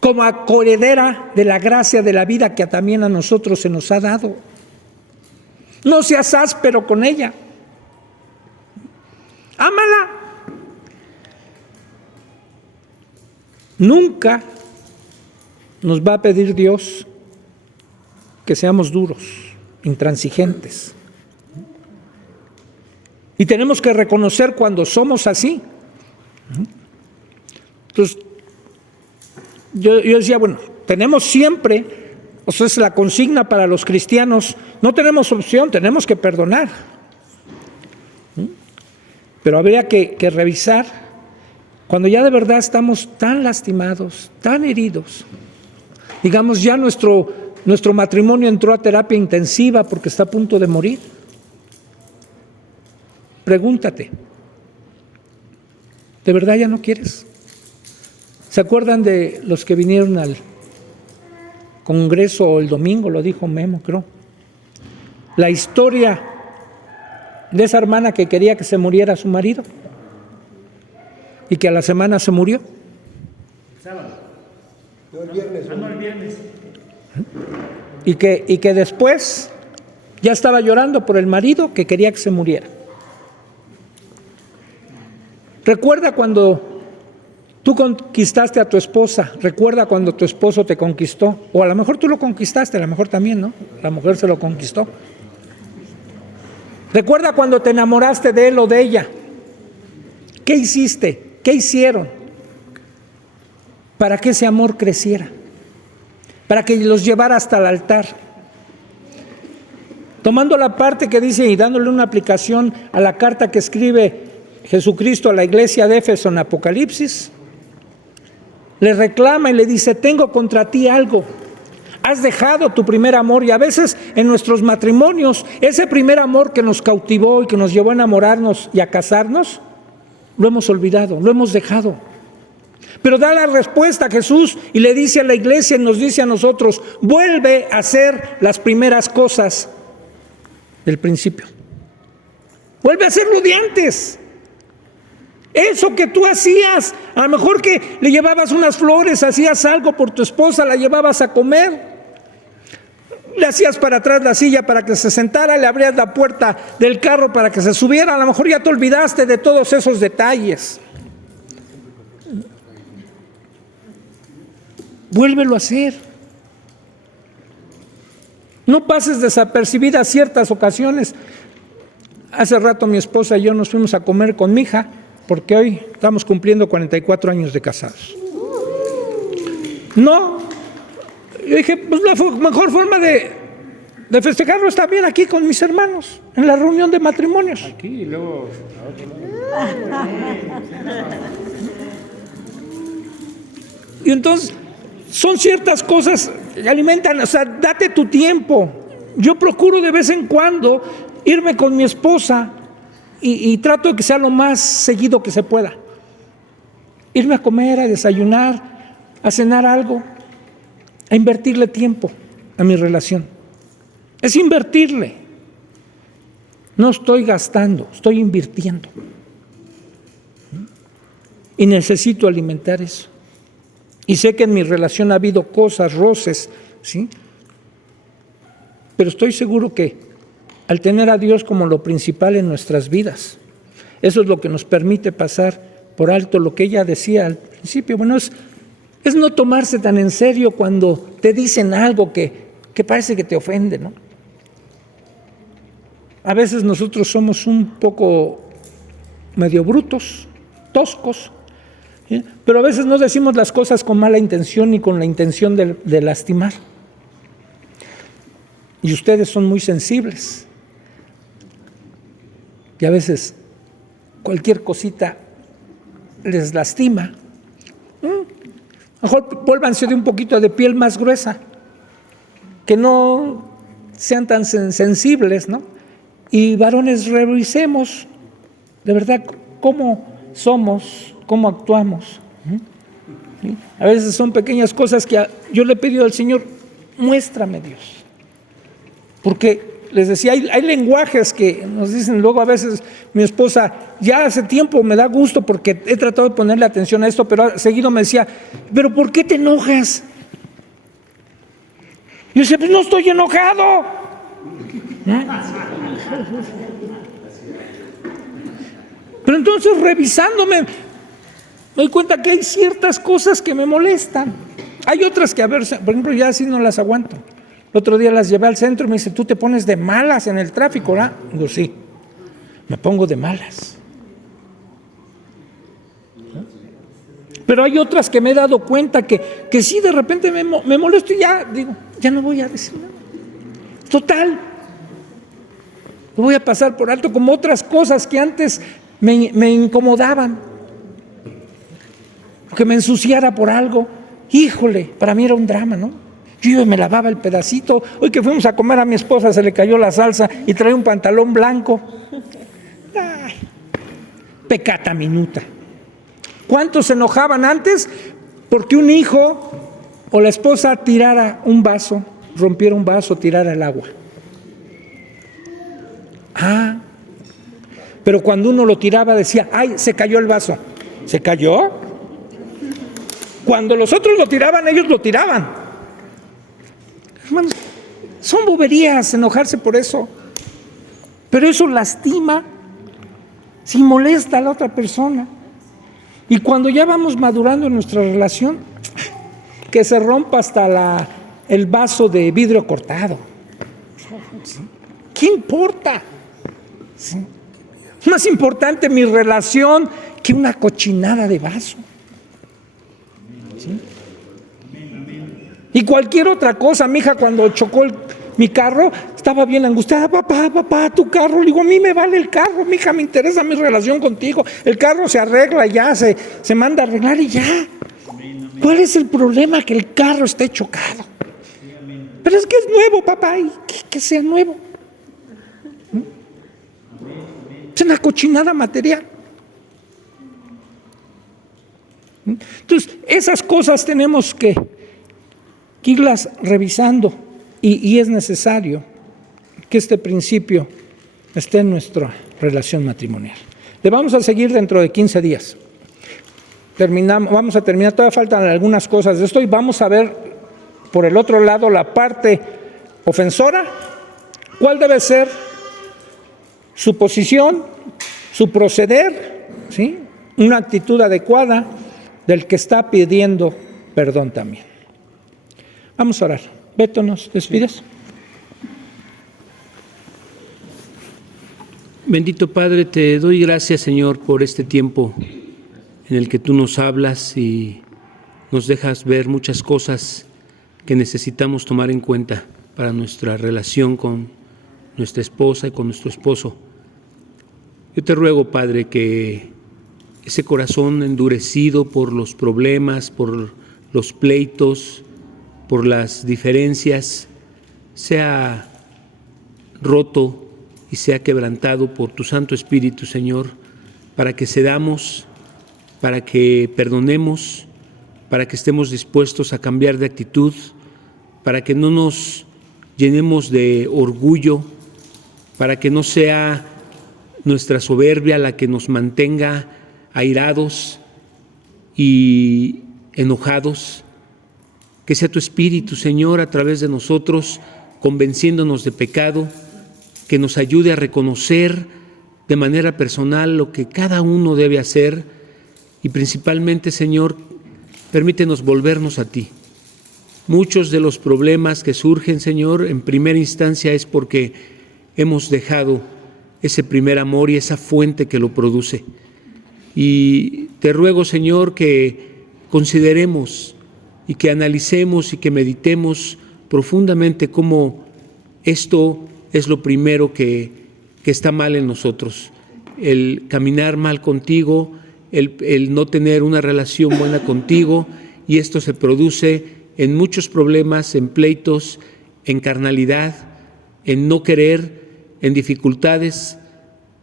como acoredera de la gracia de la vida que también a nosotros se nos ha dado. No seas áspero con ella. Ámala. Nunca nos va a pedir Dios que seamos duros, intransigentes. Y tenemos que reconocer cuando somos así. Entonces, yo decía, bueno, tenemos siempre, o sea, es la consigna para los cristianos, no tenemos opción, tenemos que perdonar. Pero habría que revisar cuando ya de verdad estamos tan lastimados, tan heridos, Digamos, ya nuestro matrimonio entró a terapia intensiva porque está a punto de morir. Pregúntate, ¿de verdad ya no quieres? ¿Se acuerdan de los que vinieron al congreso el domingo? Lo dijo Memo, creo. La historia de esa hermana que quería que se muriera su marido y que a la semana se murió. El viernes. Y que después ya estaba llorando por el marido que quería que se muriera. Recuerda cuando tú conquistaste a tu esposa, recuerda cuando tu esposo te conquistó, o a lo mejor tú lo conquistaste, a lo mejor también, ¿no? La mujer se lo conquistó. Recuerda cuando te enamoraste de él o de ella. ¿Qué hiciste? ¿Qué hicieron para que ese amor creciera? Para que los llevara hasta el altar. Tomando la parte que dice y dándole una aplicación a la carta que escribe Jesucristo a la iglesia de Éfeso en Apocalipsis, le reclama y le dice: tengo contra ti algo. Has dejado tu primer amor. Y a veces en nuestros matrimonios, ese primer amor que nos cautivó y que nos llevó a enamorarnos y a casarnos, lo hemos olvidado, lo hemos dejado. Pero da la respuesta a Jesús y le dice a la iglesia y nos dice a nosotros: vuelve a hacer las primeras cosas del principio. Vuelve a hacerlo de antes. Eso que tú hacías, a lo mejor que le llevabas unas flores, hacías algo por tu esposa, la llevabas a comer, le hacías para atrás la silla para que se sentara, le abrías la puerta del carro para que se subiera, a lo mejor ya te olvidaste de todos esos detalles. Vuélvelo a hacer. No pases desapercibida ciertas ocasiones. Hace rato mi esposa y yo nos fuimos a comer con mi hija, porque hoy estamos cumpliendo 44 años de casados. No, yo dije, pues la mejor forma de festejarlo está bien aquí con mis hermanos, en la reunión de matrimonios. Aquí y luego Y entonces, son ciertas cosas que alimentan, o sea, date tu tiempo. Yo procuro de vez en cuando irme con mi esposa y trato de que sea lo más seguido que se pueda. Irme a comer, a desayunar, a cenar algo, a invertirle tiempo a mi relación. Es invertirle. No estoy gastando, estoy invirtiendo. Y necesito alimentar eso. Y sé que en mi relación ha habido cosas, roces, ¿sí? Pero estoy seguro que al tener a Dios como lo principal en nuestras vidas, eso es lo que nos permite pasar por alto lo que ella decía al principio. Bueno, es no tomarse tan en serio cuando te dicen algo que parece que te ofende, ¿no? A veces nosotros somos un poco medio brutos, toscos, ¿sí? Pero a veces no decimos las cosas con mala intención ni con la intención de lastimar. Y ustedes son muy sensibles. Y a veces cualquier cosita les lastima. Mejor vuélvanse de un poquito de piel más gruesa, que no sean tan sensibles, ¿no? Y varones, revisemos de verdad cómo somos, cómo actuamos. ¿Sí? A veces son pequeñas cosas que yo le he pedido al Señor: muéstrame, Dios. Porque les decía, hay lenguajes que nos dicen luego a veces mi esposa, ya hace tiempo me da gusto porque he tratado de ponerle atención a esto, pero seguido me decía: ¿pero por qué te enojas? Yo decía: pues no estoy enojado. Pero entonces, revisándome, me doy cuenta que hay ciertas cosas que me molestan. Hay otras que, a ver, por ejemplo, ya así no las aguanto. El otro día las llevé al centro y me dice: ¿tú te pones de malas en el tráfico, verdad? Digo: sí, me pongo de malas. Pero hay otras que me he dado cuenta que sí, de repente me molesto y ya digo: ya no voy a decir nada. Total, lo voy a pasar por alto, como otras cosas que antes me incomodaban. Que me ensuciara por algo. Híjole, para mí era un drama, ¿no? Yo iba y me lavaba el pedacito. Hoy que fuimos a comer, a mi esposa se le cayó la salsa y traía un pantalón blanco. Ay, peccata minuta. ¿Cuántos se enojaban antes porque un hijo o la esposa tirara un vaso, rompiera un vaso, tirara el agua? Pero cuando uno lo tiraba decía, ¡ay, se cayó el vaso! ¿Se cayó? Cuando los otros lo tiraban, ellos lo tiraban. Hermanos, son boberías enojarse por eso. Pero eso lastima, si molesta a la otra persona. Y cuando ya vamos madurando en nuestra relación, que se rompa hasta el vaso de vidrio cortado. ¿Qué importa? ¿Sí? Es más importante mi relación que una cochinada de vaso. ¿Sí? Y cualquier otra cosa, mi hija cuando chocó mi carro, estaba bien angustiada. Papá, tu carro. Le digo, a mí me vale el carro, mi hija, me interesa mi relación contigo. El carro se arregla ya, se manda a arreglar y ya. ¿Cuál es el problema? Que el carro esté chocado. Pero es que es nuevo, papá, y que sea nuevo. Es una cochinada material. Entonces, esas cosas tenemos que irlas revisando y es necesario que este principio esté en nuestra relación matrimonial. Le vamos a seguir dentro de 15 días. Vamos a terminar, todavía faltan algunas cosas de esto y vamos a ver por el otro lado la parte ofensora, cuál debe ser su posición, su proceder, ¿sí? Una actitud adecuada del que está pidiendo perdón también. Vamos a orar. Beto, ¿nos despides? Bendito Padre, te doy gracias, Señor, por este tiempo en el que tú nos hablas y nos dejas ver muchas cosas que necesitamos tomar en cuenta para nuestra relación con nuestra esposa y con nuestro esposo. Yo te ruego, Padre, que ese corazón endurecido por los problemas, por los pleitos, por las diferencias, sea roto y sea quebrantado por tu Santo Espíritu, Señor, para que cedamos, para que perdonemos, para que estemos dispuestos a cambiar de actitud, para que no nos llenemos de orgullo, para que no sea nuestra soberbia la que nos mantenga airados y enojados. Que sea tu Espíritu, Señor, a través de nosotros, convenciéndonos de pecado, que nos ayude a reconocer de manera personal lo que cada uno debe hacer y principalmente, Señor, permítenos volvernos a ti. Muchos de los problemas que surgen, Señor, en primera instancia es porque hemos dejado ese primer amor y esa fuente que lo produce. Y te ruego, Señor, que consideremos y que analicemos y que meditemos profundamente cómo esto es lo primero que está mal en nosotros. El caminar mal contigo, el no tener una relación buena contigo, y esto se produce en muchos problemas, en pleitos, en carnalidad, en no querer, en dificultades.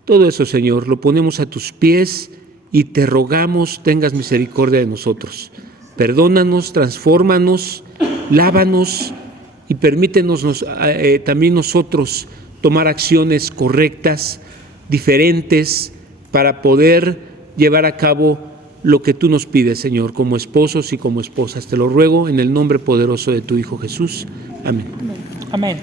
Todo eso, Señor, lo ponemos a tus pies y te rogamos tengas misericordia de nosotros. Perdónanos, transfórmanos, lávanos y permítenos también nosotros tomar acciones correctas, diferentes, para poder llevar a cabo lo que tú nos pides, Señor, como esposos y como esposas. Te lo ruego en el nombre poderoso de tu Hijo Jesús. Amén. Amén.